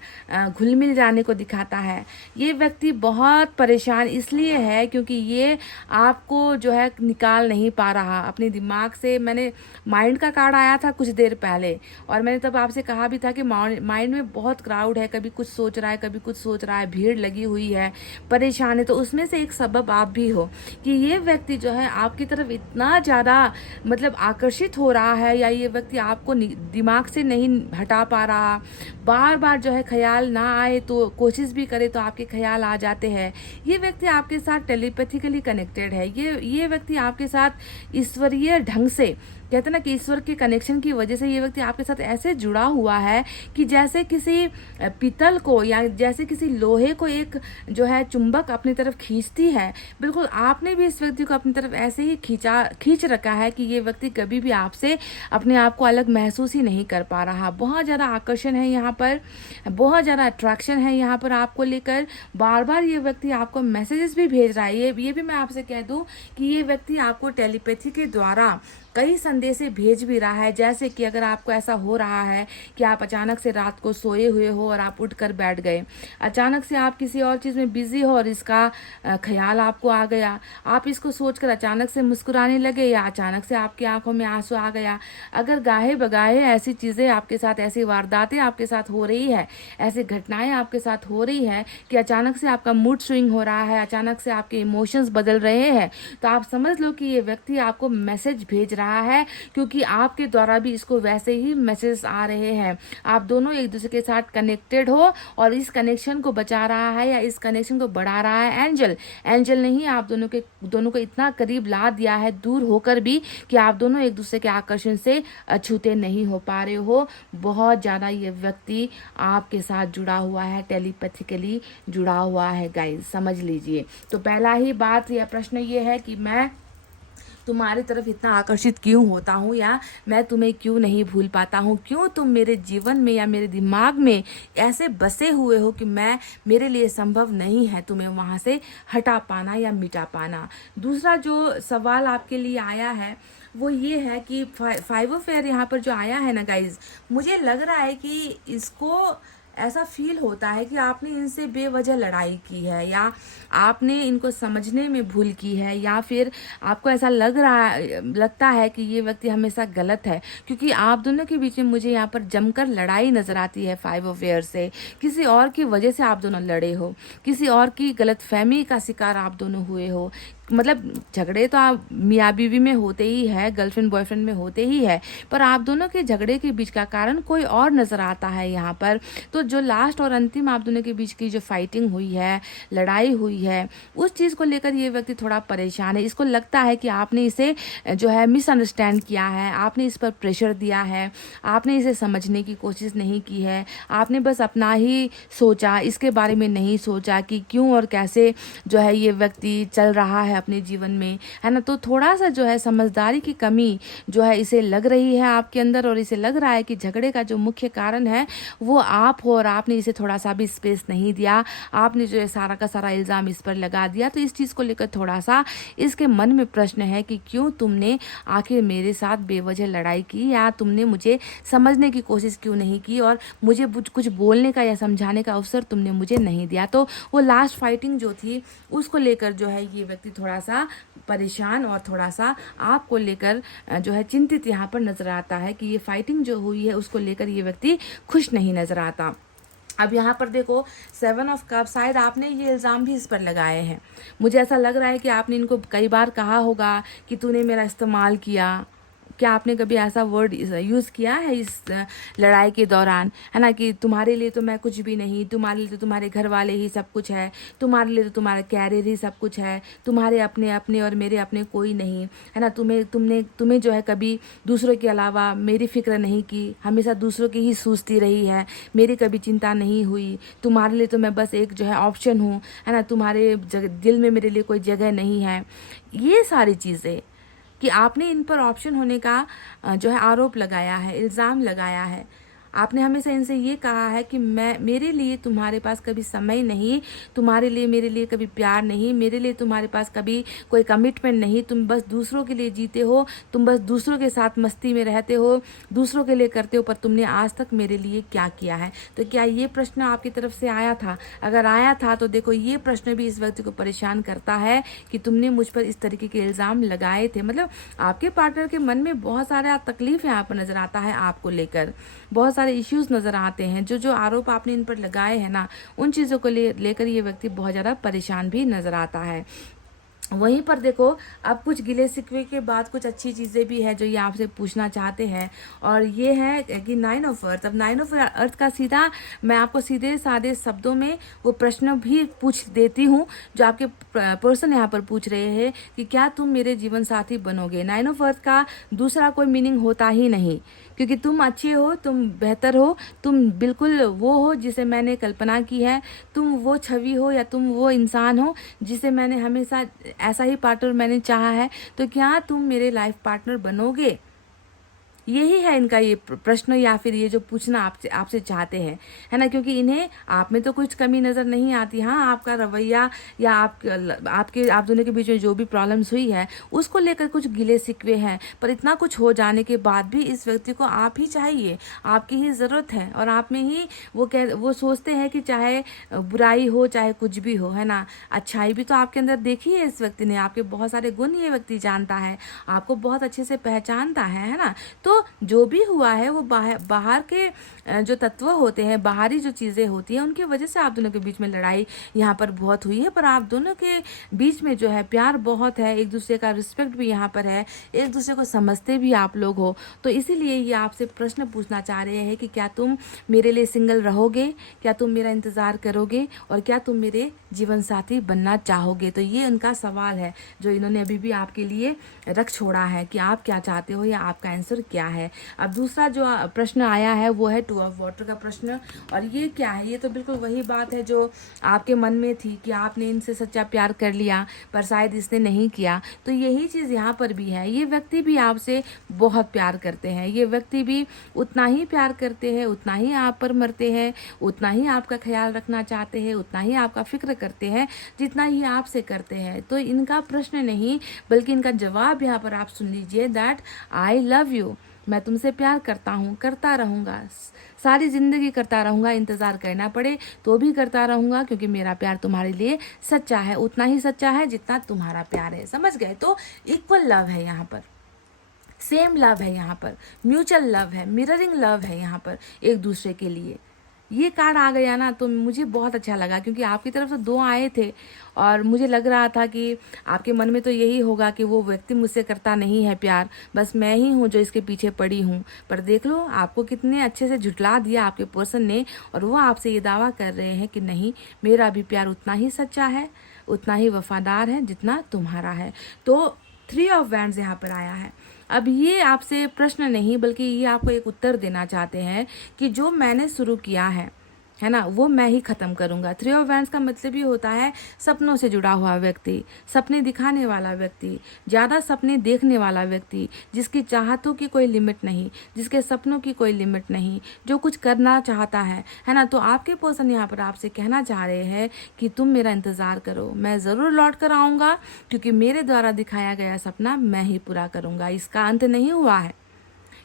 घुल मिल जाने को दिखाता है। ये व्यक्ति बहुत परेशान इसलिए है क्योंकि ये आपको जो है निकाल नहीं पा रहा अपने दिमाग से। मैंने माइंड का कार्ड आया था कुछ देर पहले, और मैंने तब आपसे कहा भी था कि माइंड में बहुत क्राउड है, कभी कुछ सोच रहा है, कभी कुछ सोच रहा है, भीड़ लगी हुई है, परेशान है। तो उसमें से एक सबब आप भी हो कि ये व्यक्ति जो है आपकी तरफ इतना ज़्यादा मतलब आकर्षित हो रहा है, या ये व्यक्ति आपको दिमाग से नहीं हटा पा रहा। बार बार जो है ख्याल ना आए तो कोशिश भी करे तो आपके ख्याल आ जाते हैं। ये व्यक्ति आपके साथ टेलीपैथिकली कनेक्टेड है। ये व्यक्ति आपके साथ ईश्वरीय ढंग से, कहते ना कि ईश्वर के कनेक्शन की वजह से ये व्यक्ति आपके साथ ऐसे जुड़ा हुआ है कि जैसे किसी पीतल को या जैसे किसी लोहे को एक जो है चुंबक अपनी तरफ खींचती है, बिल्कुल आपने भी इस व्यक्ति को अपनी तरफ ऐसे ही खींच रखा है कि ये व्यक्ति कभी भी आपसे अपने आप को अलग महसूस ही नहीं कर पा रहा। बहुत ज़्यादा आकर्षण है यहाँ पर, बहुत ज़्यादा अट्रैक्शन है यहाँ पर आपको लेकर। बार बार ये व्यक्ति आपको मैसेजेस भी भेज रहा है। ये भी मैं आपसे कह दूँ कि ये व्यक्ति आपको टेलीपैथी के द्वारा कई संदेशे भेज भी रहा है। जैसे कि अगर आपको ऐसा हो रहा है कि आप अचानक से रात को सोए हुए हो और आप उठकर बैठ गए, अचानक से आप किसी और चीज़ में बिजी हो और इसका ख्याल आपको आ गया, आप इसको सोचकर अचानक से मुस्कुराने लगे, या अचानक से आपकी आंखों में आंसू आ गया। अगर गाहे बगाहे ऐसी चीज़ें आपके साथ, ऐसी वारदातें आपके साथ हो रही है, ऐसी घटनाएं आपके साथ हो रही है कि अचानक से आपका मूड स्विंग हो रहा है, अचानक से आपके इमोशंस बदल रहे हैं, तो आप समझ लो कि ये व्यक्ति आपको मैसेज भेज रहा है, क्योंकि आपके द्वारा भी इसको वैसे ही मैसेज आ रहे हैं। आप दोनों एक दूसरे के साथ कनेक्टेड हो और इस कनेक्शन को बचा रहा है या इस कनेक्शन को बढ़ा रहा है एंजल नहीं, आप दोनों को इतना करीब ला दिया है दूर होकर भी कि आप दोनों एक दूसरे के आकर्षण से अछूते नहीं हो पा रहे हो। बहुत ज़्यादा ये व्यक्ति आपके साथ जुड़ा हुआ है, टेलीपैथिकली जुड़ा हुआ है गाइज, समझ लीजिए। तो पहला ही बात या प्रश्न ये है कि मैं तुम्हारी तरफ इतना आकर्षित क्यों होता हूँ, या मैं तुम्हें क्यों नहीं भूल पाता हूँ, क्यों तुम मेरे जीवन में या मेरे दिमाग में ऐसे बसे हुए हो कि मेरे लिए संभव नहीं है तुम्हें वहाँ से हटा पाना या मिटा पाना। दूसरा जो सवाल आपके लिए आया है वो ये है कि 5 ऑफ फेयर यहाँ पर जो आया है ना गाइज, मुझे लग रहा है कि इसको ऐसा फील होता है कि आपने इनसे बेवजह लड़ाई की है, या आपने इनको समझने में भूल की है, या फिर आपको ऐसा लगता है कि ये व्यक्ति हमेशा गलत है। क्योंकि आप दोनों के बीच में मुझे यहाँ पर जमकर लड़ाई नजर आती है 5 ऑफ फेयर से। किसी और की वजह से आप दोनों लड़े हो, किसी और की गलतफहमी का शिकार आप दोनों हुए हो। मतलब झगड़े तो आप मियाँ बीवी में होते ही है, गर्लफ्रेंड बॉयफ्रेंड में होते ही है, पर आप दोनों के झगड़े के बीच का कारण कोई और नज़र आता है यहाँ पर। तो जो लास्ट और अंतिम आप दोनों के बीच की जो फाइटिंग हुई है, लड़ाई हुई है, उस चीज़ को लेकर ये व्यक्ति थोड़ा परेशान है। इसको लगता है कि आपने इसे जो है मिसअंडरस्टैंड किया है, आपने इस पर प्रेशर दिया है, आपने इसे समझने की कोशिश नहीं की है, आपने बस अपना ही सोचा, इसके बारे में नहीं सोचा कि क्यों और कैसे जो है ये व्यक्ति चल रहा है अपने जीवन में, है ना। तो थोड़ा सा जो है समझदारी की कमी जो है इसे लग रही है आपके अंदर, और इसे लग रहा है कि झगड़े का जो मुख्य कारण है वो आप हो, और आपने इसे थोड़ा सा भी स्पेस नहीं दिया, आपने जो है सारा का सारा इल्ज़ाम इस पर लगा दिया। तो इस चीज़ को लेकर थोड़ा सा इसके मन में प्रश्न है कि क्यों तुमने आखिर मेरे साथ बेवजह लड़ाई की, या तुमने मुझे समझने की कोशिश क्यों नहीं की, और मुझे कुछ बोलने का या समझाने का अवसर तुमने मुझे नहीं दिया। तो वो लास्ट फाइटिंग जो थी उसको लेकर जो है ये व्यक्ति थोड़ा सा परेशान और थोड़ा सा आपको लेकर जो है चिंतित यहाँ पर नजर आता है कि ये फाइटिंग जो हुई है उसको लेकर ये व्यक्ति खुश नहीं नजर आता। अब यहाँ पर देखो 7 ऑफ कप, शायद आपने ये इल्ज़ाम भी इस पर लगाए हैं। मुझे ऐसा लग रहा है कि आपने इनको कई बार कहा होगा कि तूने मेरा इस्तेमाल किया। क्या आपने कभी ऐसा वर्ड यूज़ किया है इस लड़ाई के दौरान, है ना, कि तुम्हारे लिए तो मैं कुछ भी नहीं, तुम्हारे लिए तो तुम्हारे घर वाले ही सब कुछ है, तुम्हारे लिए तो तुम्हारा कैरियर ही सब कुछ है, तुम्हारे अपने अपने और मेरे अपने कोई नहीं, है ना। तुम्हें जो है कभी दूसरों के अलावा मेरी फिक्र नहीं की, हमेशा दूसरों की ही सोचती रही है, मेरी कभी चिंता नहीं हुई, तुम्हारे लिए तो मैं बस एक जो है ऑप्शन हूँ, है ना, तुम्हारे दिल में मेरे लिए कोई जगह नहीं है। ये सारी चीज़ें कि आपने इन पर ऑप्शन होने का जो है आरोप लगाया है, इल्ज़ाम लगाया है। आपने हमेशा इनसे ये कहा है कि मेरे लिए तुम्हारे पास कभी समय नहीं, तुम्हारे लिए मेरे लिए कभी प्यार नहीं, मेरे लिए तुम्हारे पास कभी कोई कमिटमेंट नहीं, तुम बस दूसरों के लिए जीते हो, तुम बस दूसरों के साथ मस्ती में रहते हो, दूसरों के लिए करते हो, पर तुमने आज तक मेरे लिए क्या किया है? तो क्या ये प्रश्न आपकी तरफ से आया था? अगर आया था तो देखो ये प्रश्न भी इस व्यक्ति को परेशान करता है कि तुमने मुझ पर इस तरीके के इल्जाम लगाए थे। मतलब आपके पार्टनर के मन में बहुत सारा तकलीफ यहाँ पर नजर आता है आपको लेकर, बहुत सारे इश्यूज नजर आते हैं। जो जो आरोप आपने इन पर लगाए हैं ना, उन चीजों को लेकर ये व्यक्ति बहुत ज्यादा परेशान भी नजर आता है। वहीं पर देखो, अब कुछ गिले शिकवे के बाद कुछ अच्छी चीज़ें भी है जो ये आपसे पूछना चाहते हैं, और ये है कि 9 ऑफ अर्थ। अब 9 ऑफ अर्थ का सीधा मैं आपको सीधे साधे शब्दों में वो प्रश्न भी पूछ देती हूँ जो आपके पर्सन यहाँ पर पूछ रहे हैं कि क्या तुम मेरे जीवन साथी बनोगे। 9 ऑफ अर्थ का दूसरा कोई मीनिंग होता ही नहीं, क्योंकि तुम अच्छे हो, तुम बेहतर हो, तुम बिल्कुल वो हो जिसे मैंने कल्पना की है, तुम वो छवि हो या तुम वो इंसान हो जिसे मैंने हमेशा ऐसा ही पार्टनर मैंने चाहा है। तो क्या तुम मेरे लाइफ पार्टनर बनोगे? यही है इनका ये प्रश्न, या फिर ये जो पूछना आपसे चाहते हैं, है ना। क्योंकि इन्हें आप में तो कुछ कमी नजर नहीं आती। हाँ, आपका रवैया या आप दोनों के बीच में जो भी प्रॉब्लम्स हुई है उसको लेकर कुछ गिले शिकवे हैं, पर इतना कुछ हो जाने के बाद भी इस व्यक्ति को आप ही चाहिए, आपकी ही जरूरत है, और आप में ही वो सोचते हैं कि चाहे बुराई हो चाहे कुछ भी हो, है ना। अच्छाई भी तो आपके अंदर देखी है इस व्यक्ति ने, आपके बहुत सारे गुण ये व्यक्ति जानता है, आपको बहुत अच्छे से पहचानता है ना। तो जो भी हुआ है वो बाहर के जो तत्व होते हैं, बाहरी जो चीजें होती हैं, उनकी वजह से आप दोनों के बीच में लड़ाई यहाँ पर बहुत हुई है। पर आप दोनों के बीच में जो है प्यार बहुत है, एक दूसरे का रिस्पेक्ट भी यहाँ पर है, एक दूसरे को समझते भी आप लोग हो। तो इसीलिए ये आपसे प्रश्न पूछना चाह रहे हैं कि क्या तुम मेरे लिए सिंगल रहोगे, क्या तुम मेरा इंतजार करोगे, और क्या तुम मेरे जीवन साथी बनना चाहोगे। तो ये उनका सवाल है जो इन्होंने अभी भी आपके लिए रख छोड़ा है कि आप क्या चाहते हो या आपका आंसर क्या है। अब दूसरा जो प्रश्न आया है वो है 2 ऑफ वाटर का प्रश्न, और ये क्या है? ये तो बिल्कुल वही बात है जो आपके मन में थी कि आपने इनसे सच्चा प्यार कर लिया पर शायद इसने नहीं किया। तो यही चीज़ यहाँ पर भी है। ये व्यक्ति भी आपसे बहुत प्यार करते हैं, ये व्यक्ति भी उतना ही प्यार करते हैं, उतना ही आप पर मरते हैं, उतना ही आपका ख्याल रखना चाहते हैं, उतना ही आपका फिक्र करते हैं जितना ये आपसे करते हैं। तो इनका प्रश्न नहीं बल्कि इनका जवाब यहाँ पर आप सुन लीजिए, दैट आई लव यू, मैं तुमसे प्यार करता हूँ, करता रहूँगा, सारी जिंदगी करता रहूँगा, इंतज़ार करना पड़े तो भी करता रहूँगा, क्योंकि मेरा प्यार तुम्हारे लिए सच्चा है, उतना ही सच्चा है जितना तुम्हारा प्यार है। समझ गए? तो इक्वल लव है यहाँ पर, सेम लव है यहाँ पर, म्यूचुअल लव है, मिररिंग लव है यहाँ पर एक दूसरे के लिए। ये कार्ड आ गया ना तो मुझे बहुत अच्छा लगा, क्योंकि आपकी तरफ से 2 आए थे और मुझे लग रहा था कि आपके मन में तो यही होगा कि वो व्यक्ति मुझसे करता नहीं है प्यार, बस मैं ही हूँ जो इसके पीछे पड़ी हूँ। पर देख लो आपको कितने अच्छे से झुटला दिया आपके पर्सन ने, और वो आपसे ये दावा कर रहे हैं कि नहीं, मेरा भी प्यार उतना ही सच्चा है, उतना ही वफादार है जितना तुम्हारा है। तो 3 ऑफ वैंड्स यहाँ पर आया है। अब ये आपसे प्रश्न नहीं बल्कि ये आपको एक उत्तर देना चाहते हैं कि जो मैंने शुरू किया है ना, वो मैं ही खत्म करूंगा। 3 ऑफ वैंड्स का मतलब ये होता है सपनों से जुड़ा हुआ व्यक्ति, सपने दिखाने वाला व्यक्ति, ज़्यादा सपने देखने वाला व्यक्ति, जिसकी चाहतों की कोई लिमिट नहीं, जिसके सपनों की कोई लिमिट नहीं, जो कुछ करना चाहता है ना। तो आपके पर्सन यहाँ पर आपसे कहना चाह रहे हैं कि तुम मेरा इंतज़ार करो, मैं ज़रूर लौट कर आऊँगा, क्योंकि मेरे द्वारा दिखाया गया सपना मैं ही पूरा करूँगा। इसका अंत नहीं हुआ है,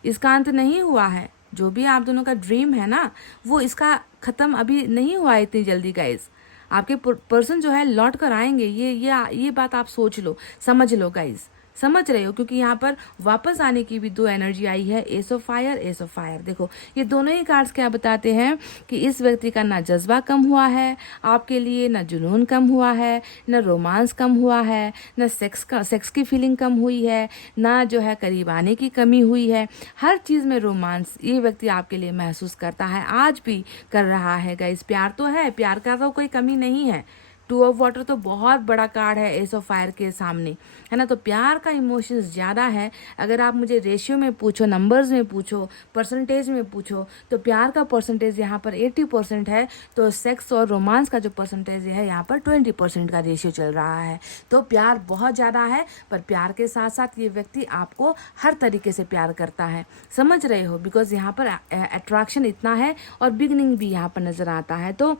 इसका अंत नहीं हुआ है। जो भी आप दोनों का ड्रीम है ना, वो इसका खत्म अभी नहीं हुआ है इतनी जल्दी गाइज। आपके पर्सन जो है लौट कर आएंगे, ये बात आप सोच लो, समझ लो गाइज, समझ रहे हो? क्योंकि यहाँ पर वापस आने की भी 2 एनर्जी आई है, S of fire, S of fire. देखो ये दोनों ही कार्ड्स क्या बताते हैं कि इस व्यक्ति का ना जज्बा कम हुआ है आपके लिए, ना जुनून कम हुआ है, ना रोमांस कम हुआ है, ना सेक्स की फीलिंग कम हुई है, ना जो है करीब आने की कमी हुई है। हर चीज़ में रोमांस ये व्यक्ति आपके लिए महसूस करता है, आज भी कर रहा है गाइस। प्यार तो है, प्यार का तो कोई कमी नहीं है, टू ऑफ वाटर तो बहुत बड़ा कार्ड है एस ऑफ फायर के सामने, है ना। तो प्यार का इमोशंस ज़्यादा है। अगर आप मुझे रेशियो में पूछो, नंबर्स में पूछो, परसेंटेज में पूछो, तो प्यार का परसेंटेज यहाँ पर 80% है, तो सेक्स और रोमांस का जो परसेंटेज है यहाँ पर 20% का रेशियो चल रहा है। तो प्यार बहुत ज़्यादा है, पर प्यार के साथ साथ ये व्यक्ति आपको हर तरीके से प्यार करता है, समझ रहे हो। बिकॉज यहाँ पर अट्रैक्शन इतना है और बिगनिंग भी यहाँ पर नज़र आता है। तो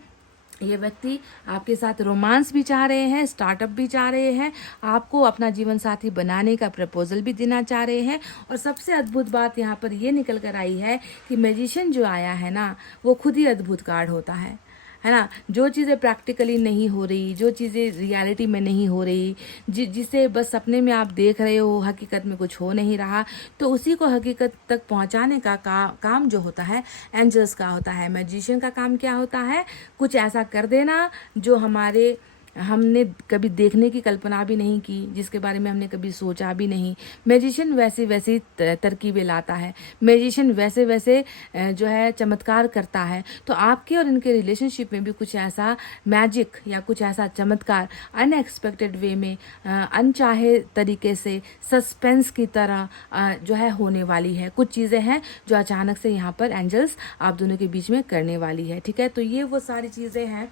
ये व्यक्ति आपके साथ रोमांस भी चाह रहे हैं, स्टार्टअप भी चाह रहे हैं, आपको अपना जीवन साथी बनाने का प्रपोजल भी देना चाह रहे हैं। और सबसे अद्भुत बात यहाँ पर ये निकल कर आई है कि मैजिशियन जो आया है ना, वो खुद ही अद्भुत कार्ड होता है ना। जो चीज़ें प्रैक्टिकली नहीं हो रही, जो चीज़ें रियलिटी में नहीं हो रही, जिसे बस सपने में आप देख रहे हो, हकीकत में कुछ हो नहीं रहा, तो उसी को हकीकत तक पहुंचाने का काम जो होता है एंजल्स का होता है। मैजिशियन का काम क्या होता है? कुछ ऐसा कर देना जो हमने कभी देखने की कल्पना भी नहीं की, जिसके बारे में हमने कभी सोचा भी नहीं। मैजिशियन वैसी वैसी तरकीबें लाता है, मैजिशियन वैसे वैसे जो है चमत्कार करता है। तो आपके और इनके रिलेशनशिप में भी कुछ ऐसा मैजिक या कुछ ऐसा चमत्कार अनएक्सपेक्टेड वे में, अनचाहे तरीके से, सस्पेंस की तरह जो है होने वाली है। कुछ चीज़ें हैं जो अचानक से यहाँ पर एंजल्स आप दोनों के बीच में करने वाली है, ठीक है। तो ये वो सारी चीज़ें हैं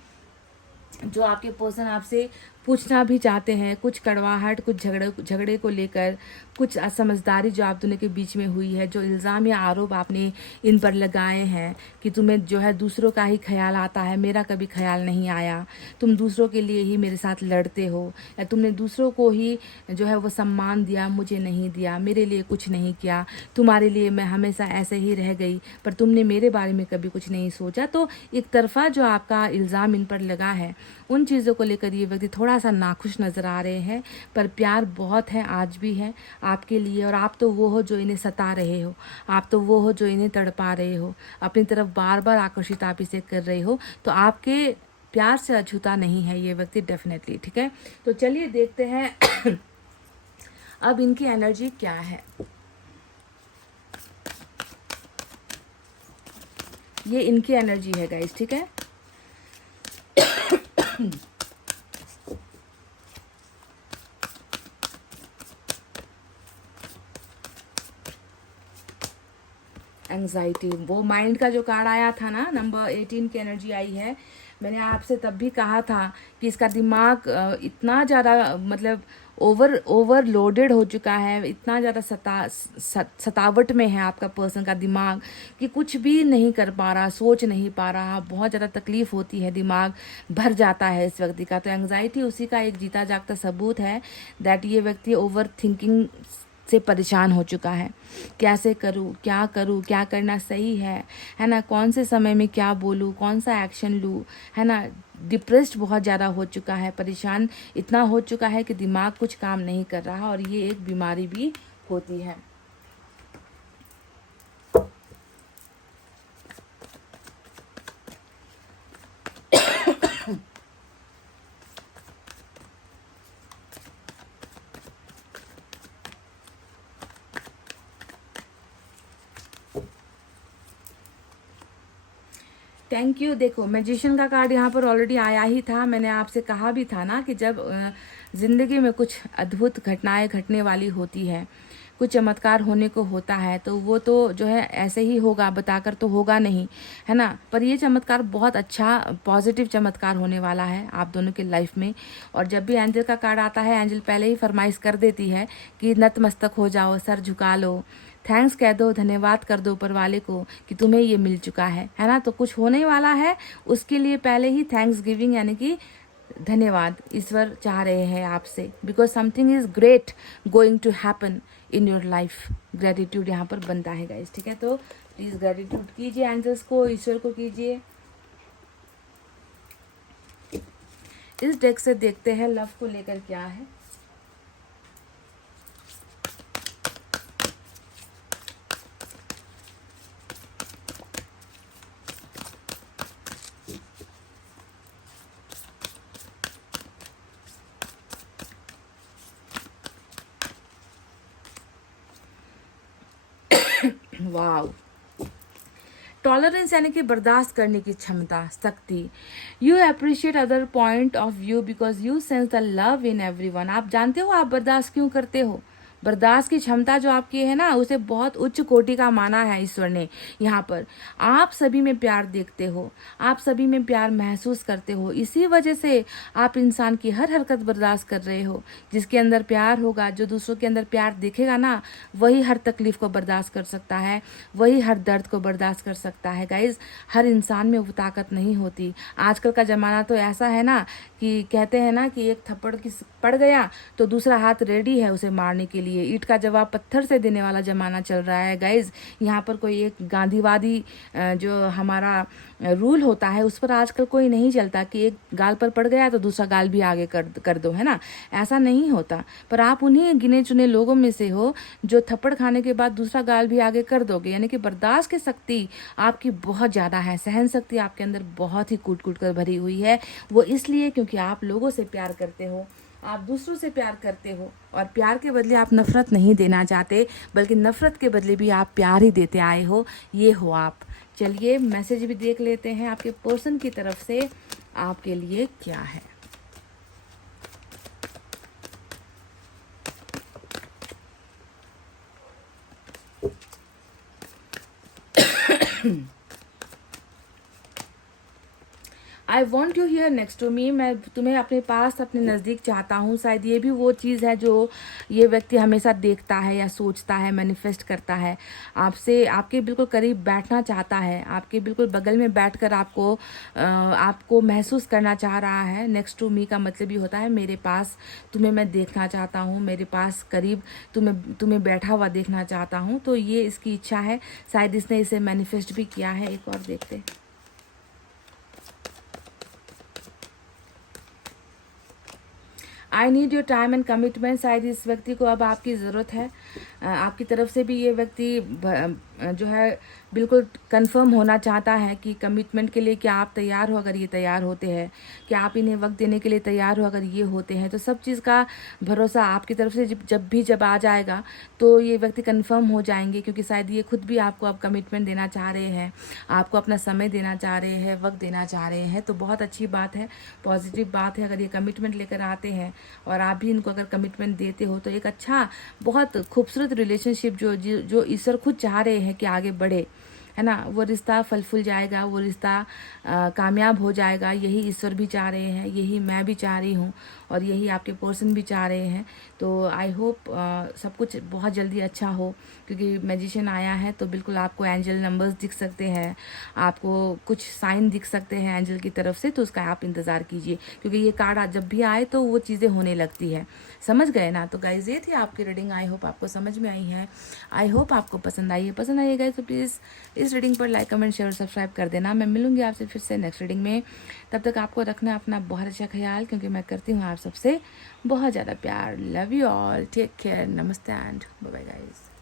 जो आपके पर्सन आपसे पूछना भी चाहते हैं। कुछ कड़वाहट, कुछ झगड़े को लेकर, कुछ असमझदारी जो आप दोनों के बीच में हुई है, जो इल्ज़ाम या आरोप आपने इन पर लगाए हैं कि तुम्हें जो है दूसरों का ही ख्याल आता है, मेरा कभी ख्याल नहीं आया, तुम दूसरों के लिए ही मेरे साथ लड़ते हो, या तुमने दूसरों को ही जो है वो सम्मान दिया, मुझे नहीं दिया, मेरे लिए कुछ नहीं किया, तुम्हारे लिए मैं हमेशा ऐसे ही रह गई, पर तुमने मेरे बारे में कभी कुछ नहीं सोचा। तो एक तरफा जो आपका इल्ज़ाम इन पर लगा है, उन चीज़ों को लेकर ये व्यक्ति थोड़ा सा नाखुश नज़र आ रहे हैं। पर प्यार बहुत है, आज भी है आपके लिए। और आप तो वो हो जो इन्हें सता रहे हो, आप तो वो हो जो इन्हें तड़पा रहे हो, अपनी तरफ बार बार आकर्षित आप इसे कर रहे हो। तो आपके प्यार से अछूता नहीं है ये व्यक्ति डेफिनेटली, ठीक है। तो चलिए देखते हैं अब इनकी एनर्जी क्या है। ये इनकी एनर्जी है गाइस, ठीक है। एंग्जाइटी, वो माइंड का जो कार्ड आया था ना, नंबर 18 की एनर्जी आई है। मैंने आपसे तब भी कहा था कि इसका दिमाग इतना ज़्यादा मतलब ओवरलोडेड हो चुका है, इतना ज़्यादा सतावट में है आपका पर्सन का दिमाग कि कुछ भी नहीं कर पा रहा, सोच नहीं पा रहा, बहुत ज़्यादा तकलीफ होती है, दिमाग भर जाता है इस व्यक्ति का। तो एंग्जाइटी उसी का एक जीता जागता सबूत है दैट ये व्यक्ति ओवर थिंकिंग से परेशान हो चुका है। कैसे करूँ, क्या करना सही है ना, कौन से समय में क्या बोलूँ, कौन सा एक्शन लूँ, है ना। डिप्रेस्ड बहुत ज़्यादा हो चुका है, परेशान इतना हो चुका है कि दिमाग कुछ काम नहीं कर रहा, और ये एक बीमारी भी होती है। Thank you. देखो मैजिशियन का कार्ड यहाँ पर ऑलरेडी आया ही था। मैंने आपसे कहा भी था ना कि जब ज़िंदगी में कुछ अद्भुत घटनाएं घटने वाली होती है, कुछ चमत्कार होने को होता है, तो वो तो जो है ऐसे ही होगा, बताकर तो होगा नहीं, है ना। पर ये चमत्कार बहुत अच्छा पॉजिटिव चमत्कार होने वाला है आप दोनों के लाइफ में। और जब भी एंजल का कार्ड आता है, एंजल पहले ही फरमाइश कर देती है कि नतमस्तक हो जाओ, सर झुका लो, थैंक्स कह दो, धन्यवाद कर दो ऊपर वाले को कि तुम्हें ये मिल चुका है ना। तो कुछ होने वाला है, उसके लिए पहले ही थैंक्स गिविंग यानी कि धन्यवाद ईश्वर चाह रहे हैं आपसे, because something is great going to happen in your life. Gratitude यहाँ पर बनता है गाइस, ठीक है। तो प्लीज ग्रेटिट्यूड कीजिए, एंजल्स को, ईश्वर को कीजिए। इस डेक से देखते हैं लव को लेकर क्या है। वाव, टॉलरेंस यानी कि बर्दाश्त करने की क्षमता, शक्ति। You appreciate other point of view because you sense the love in everyone. आप जानते हो आप बर्दाश्त क्यों करते हो? बर्दाश्त की क्षमता जो आपकी है ना, उसे बहुत उच्च कोटि का माना है ईश्वर ने यहाँ पर। आप सभी में प्यार देखते हो, आप सभी में प्यार महसूस करते हो, इसी वजह से आप इंसान की हर हरकत बर्दाश्त कर रहे हो। जिसके अंदर प्यार होगा, जो दूसरों के अंदर प्यार दिखेगा ना, वही हर तकलीफ को बर्दाश्त कर सकता है, वही हर दर्द को बर्दाश्त कर सकता है। गाइज, हर इंसान में वो ताकत नहीं होती। आजकल का ज़माना तो ऐसा है ना कि कहते हैं ना कि एक थप्पड़ की पड़ गया तो दूसरा हाथ रेडी है उसे मारने के लिए। ईंट का जवाब पत्थर से देने वाला ज़माना चल रहा है गाइज। यहाँ पर कोई एक गांधीवादी जो हमारा रूल होता है उस पर आजकल कोई नहीं चलता कि एक गाल पर पड़ गया तो दूसरा गाल भी आगे कर दो, है ना। ऐसा नहीं होता। पर आप उन्हीं गिने चुने लोगों में से हो जो थप्पड़ खाने के बाद दूसरा गाल भी आगे कर दोगे। यानी कि बर्दाश्त की शक्ति आपकी बहुत ज़्यादा है, सहन शक्ति आपके अंदर बहुत ही कूट कूट कर भरी हुई है। वो इसलिए क्योंकि आप लोगों से प्यार करते हो, आप दूसरों से प्यार करते हो, और प्यार के बदले आप नफरत नहीं देना चाहते, बल्कि नफरत के बदले भी आप प्यार ही देते आए हो। ये हो आप। चलिए मैसेज भी देख लेते हैं आपके पर्सन की तरफ से आपके लिए क्या है। I want you here next to me. मैं तुम्हें अपने पास, अपने नज़दीक चाहता हूँ। शायद ये भी वो चीज़ है जो ये व्यक्ति हमेशा देखता है या सोचता है, मैनिफेस्ट करता है। आपसे, आपके बिल्कुल करीब बैठना चाहता है, आपके बिल्कुल बगल में बैठकर आपको महसूस करना चाह रहा है। नेक्स्ट टू मी का मतलब ही होता है मेरे पास, तुम्हें मैं देखना चाहता हूँ, मेरे पास करीब तुम्हें बैठा हुआ देखना चाहता हूँ। तो ये इसकी इच्छा है। शायद इसने इसे मैनिफेस्ट भी किया है। एक और देखते। I need your time and commitment. शायद इस व्यक्ति को अब आपकी ज़रूरत है। आपकी तरफ से भी ये व्यक्ति जो है बिल्कुल कंफर्म होना चाहता है कि कमिटमेंट के लिए क्या आप तैयार हो। अगर ये तैयार होते हैं, क्या आप इन्हें वक्त देने के लिए तैयार हो, अगर ये होते हैं तो सब चीज़ का भरोसा आपकी तरफ से जब आ जाएगा तो ये व्यक्ति कंफर्म हो जाएंगे। क्योंकि शायद ये खुद भी आपको अब कमिटमेंट देना चाह रहे हैं, आपको अपना समय देना चाह रहे हैं, वक्त देना चाह रहे हैं। तो बहुत अच्छी बात है, पॉजिटिव बात है। अगर ये कमिटमेंट लेकर आते हैं और आप भी इनको अगर कमिटमेंट देते हो तो एक अच्छा, बहुत खूबसूरत रिलेशनशिप जो ईश्वर खुद चाह रहे हैं कि आगे बढ़े, है ना, वो रिश्ता फल फूल जाएगा, वो रिश्ता कामयाब हो जाएगा। यही ईश्वर भी चाह रहे हैं, यही मैं भी चाह रही हूँ, और यही आपके पर्सन भी चाह रहे हैं। तो आई होप सब कुछ बहुत जल्दी अच्छा हो। क्योंकि मैजिशियन आया है तो बिल्कुल आपको एंजल नंबर्स दिख सकते हैं, आपको कुछ साइन दिख सकते हैं एंजल की तरफ से। तो उसका आप इंतज़ार कीजिए, क्योंकि ये कार्ड जब भी आए तो वो चीज़ें होने लगती है। समझ गए ना। तो गाइज ये थी आपकी रीडिंग। आई होप आपको समझ में आई है, आई होप आपको पसंद आई है। पसंद आई है गाइज तो प्लीज़ इस रीडिंग पर लाइक, कमेंट, शेयर और सब्सक्राइब कर देना। मैं मिलूंगी आपसे फिर से नेक्स्ट रीडिंग में। तब तक आपको रखना अपना बहुत अच्छा ख्याल, क्योंकि मैं करती हूँ आप सबसे बहुत ज़्यादा प्यार। Love you all, take care, नमस्ते एंड बाय बाय गाइज।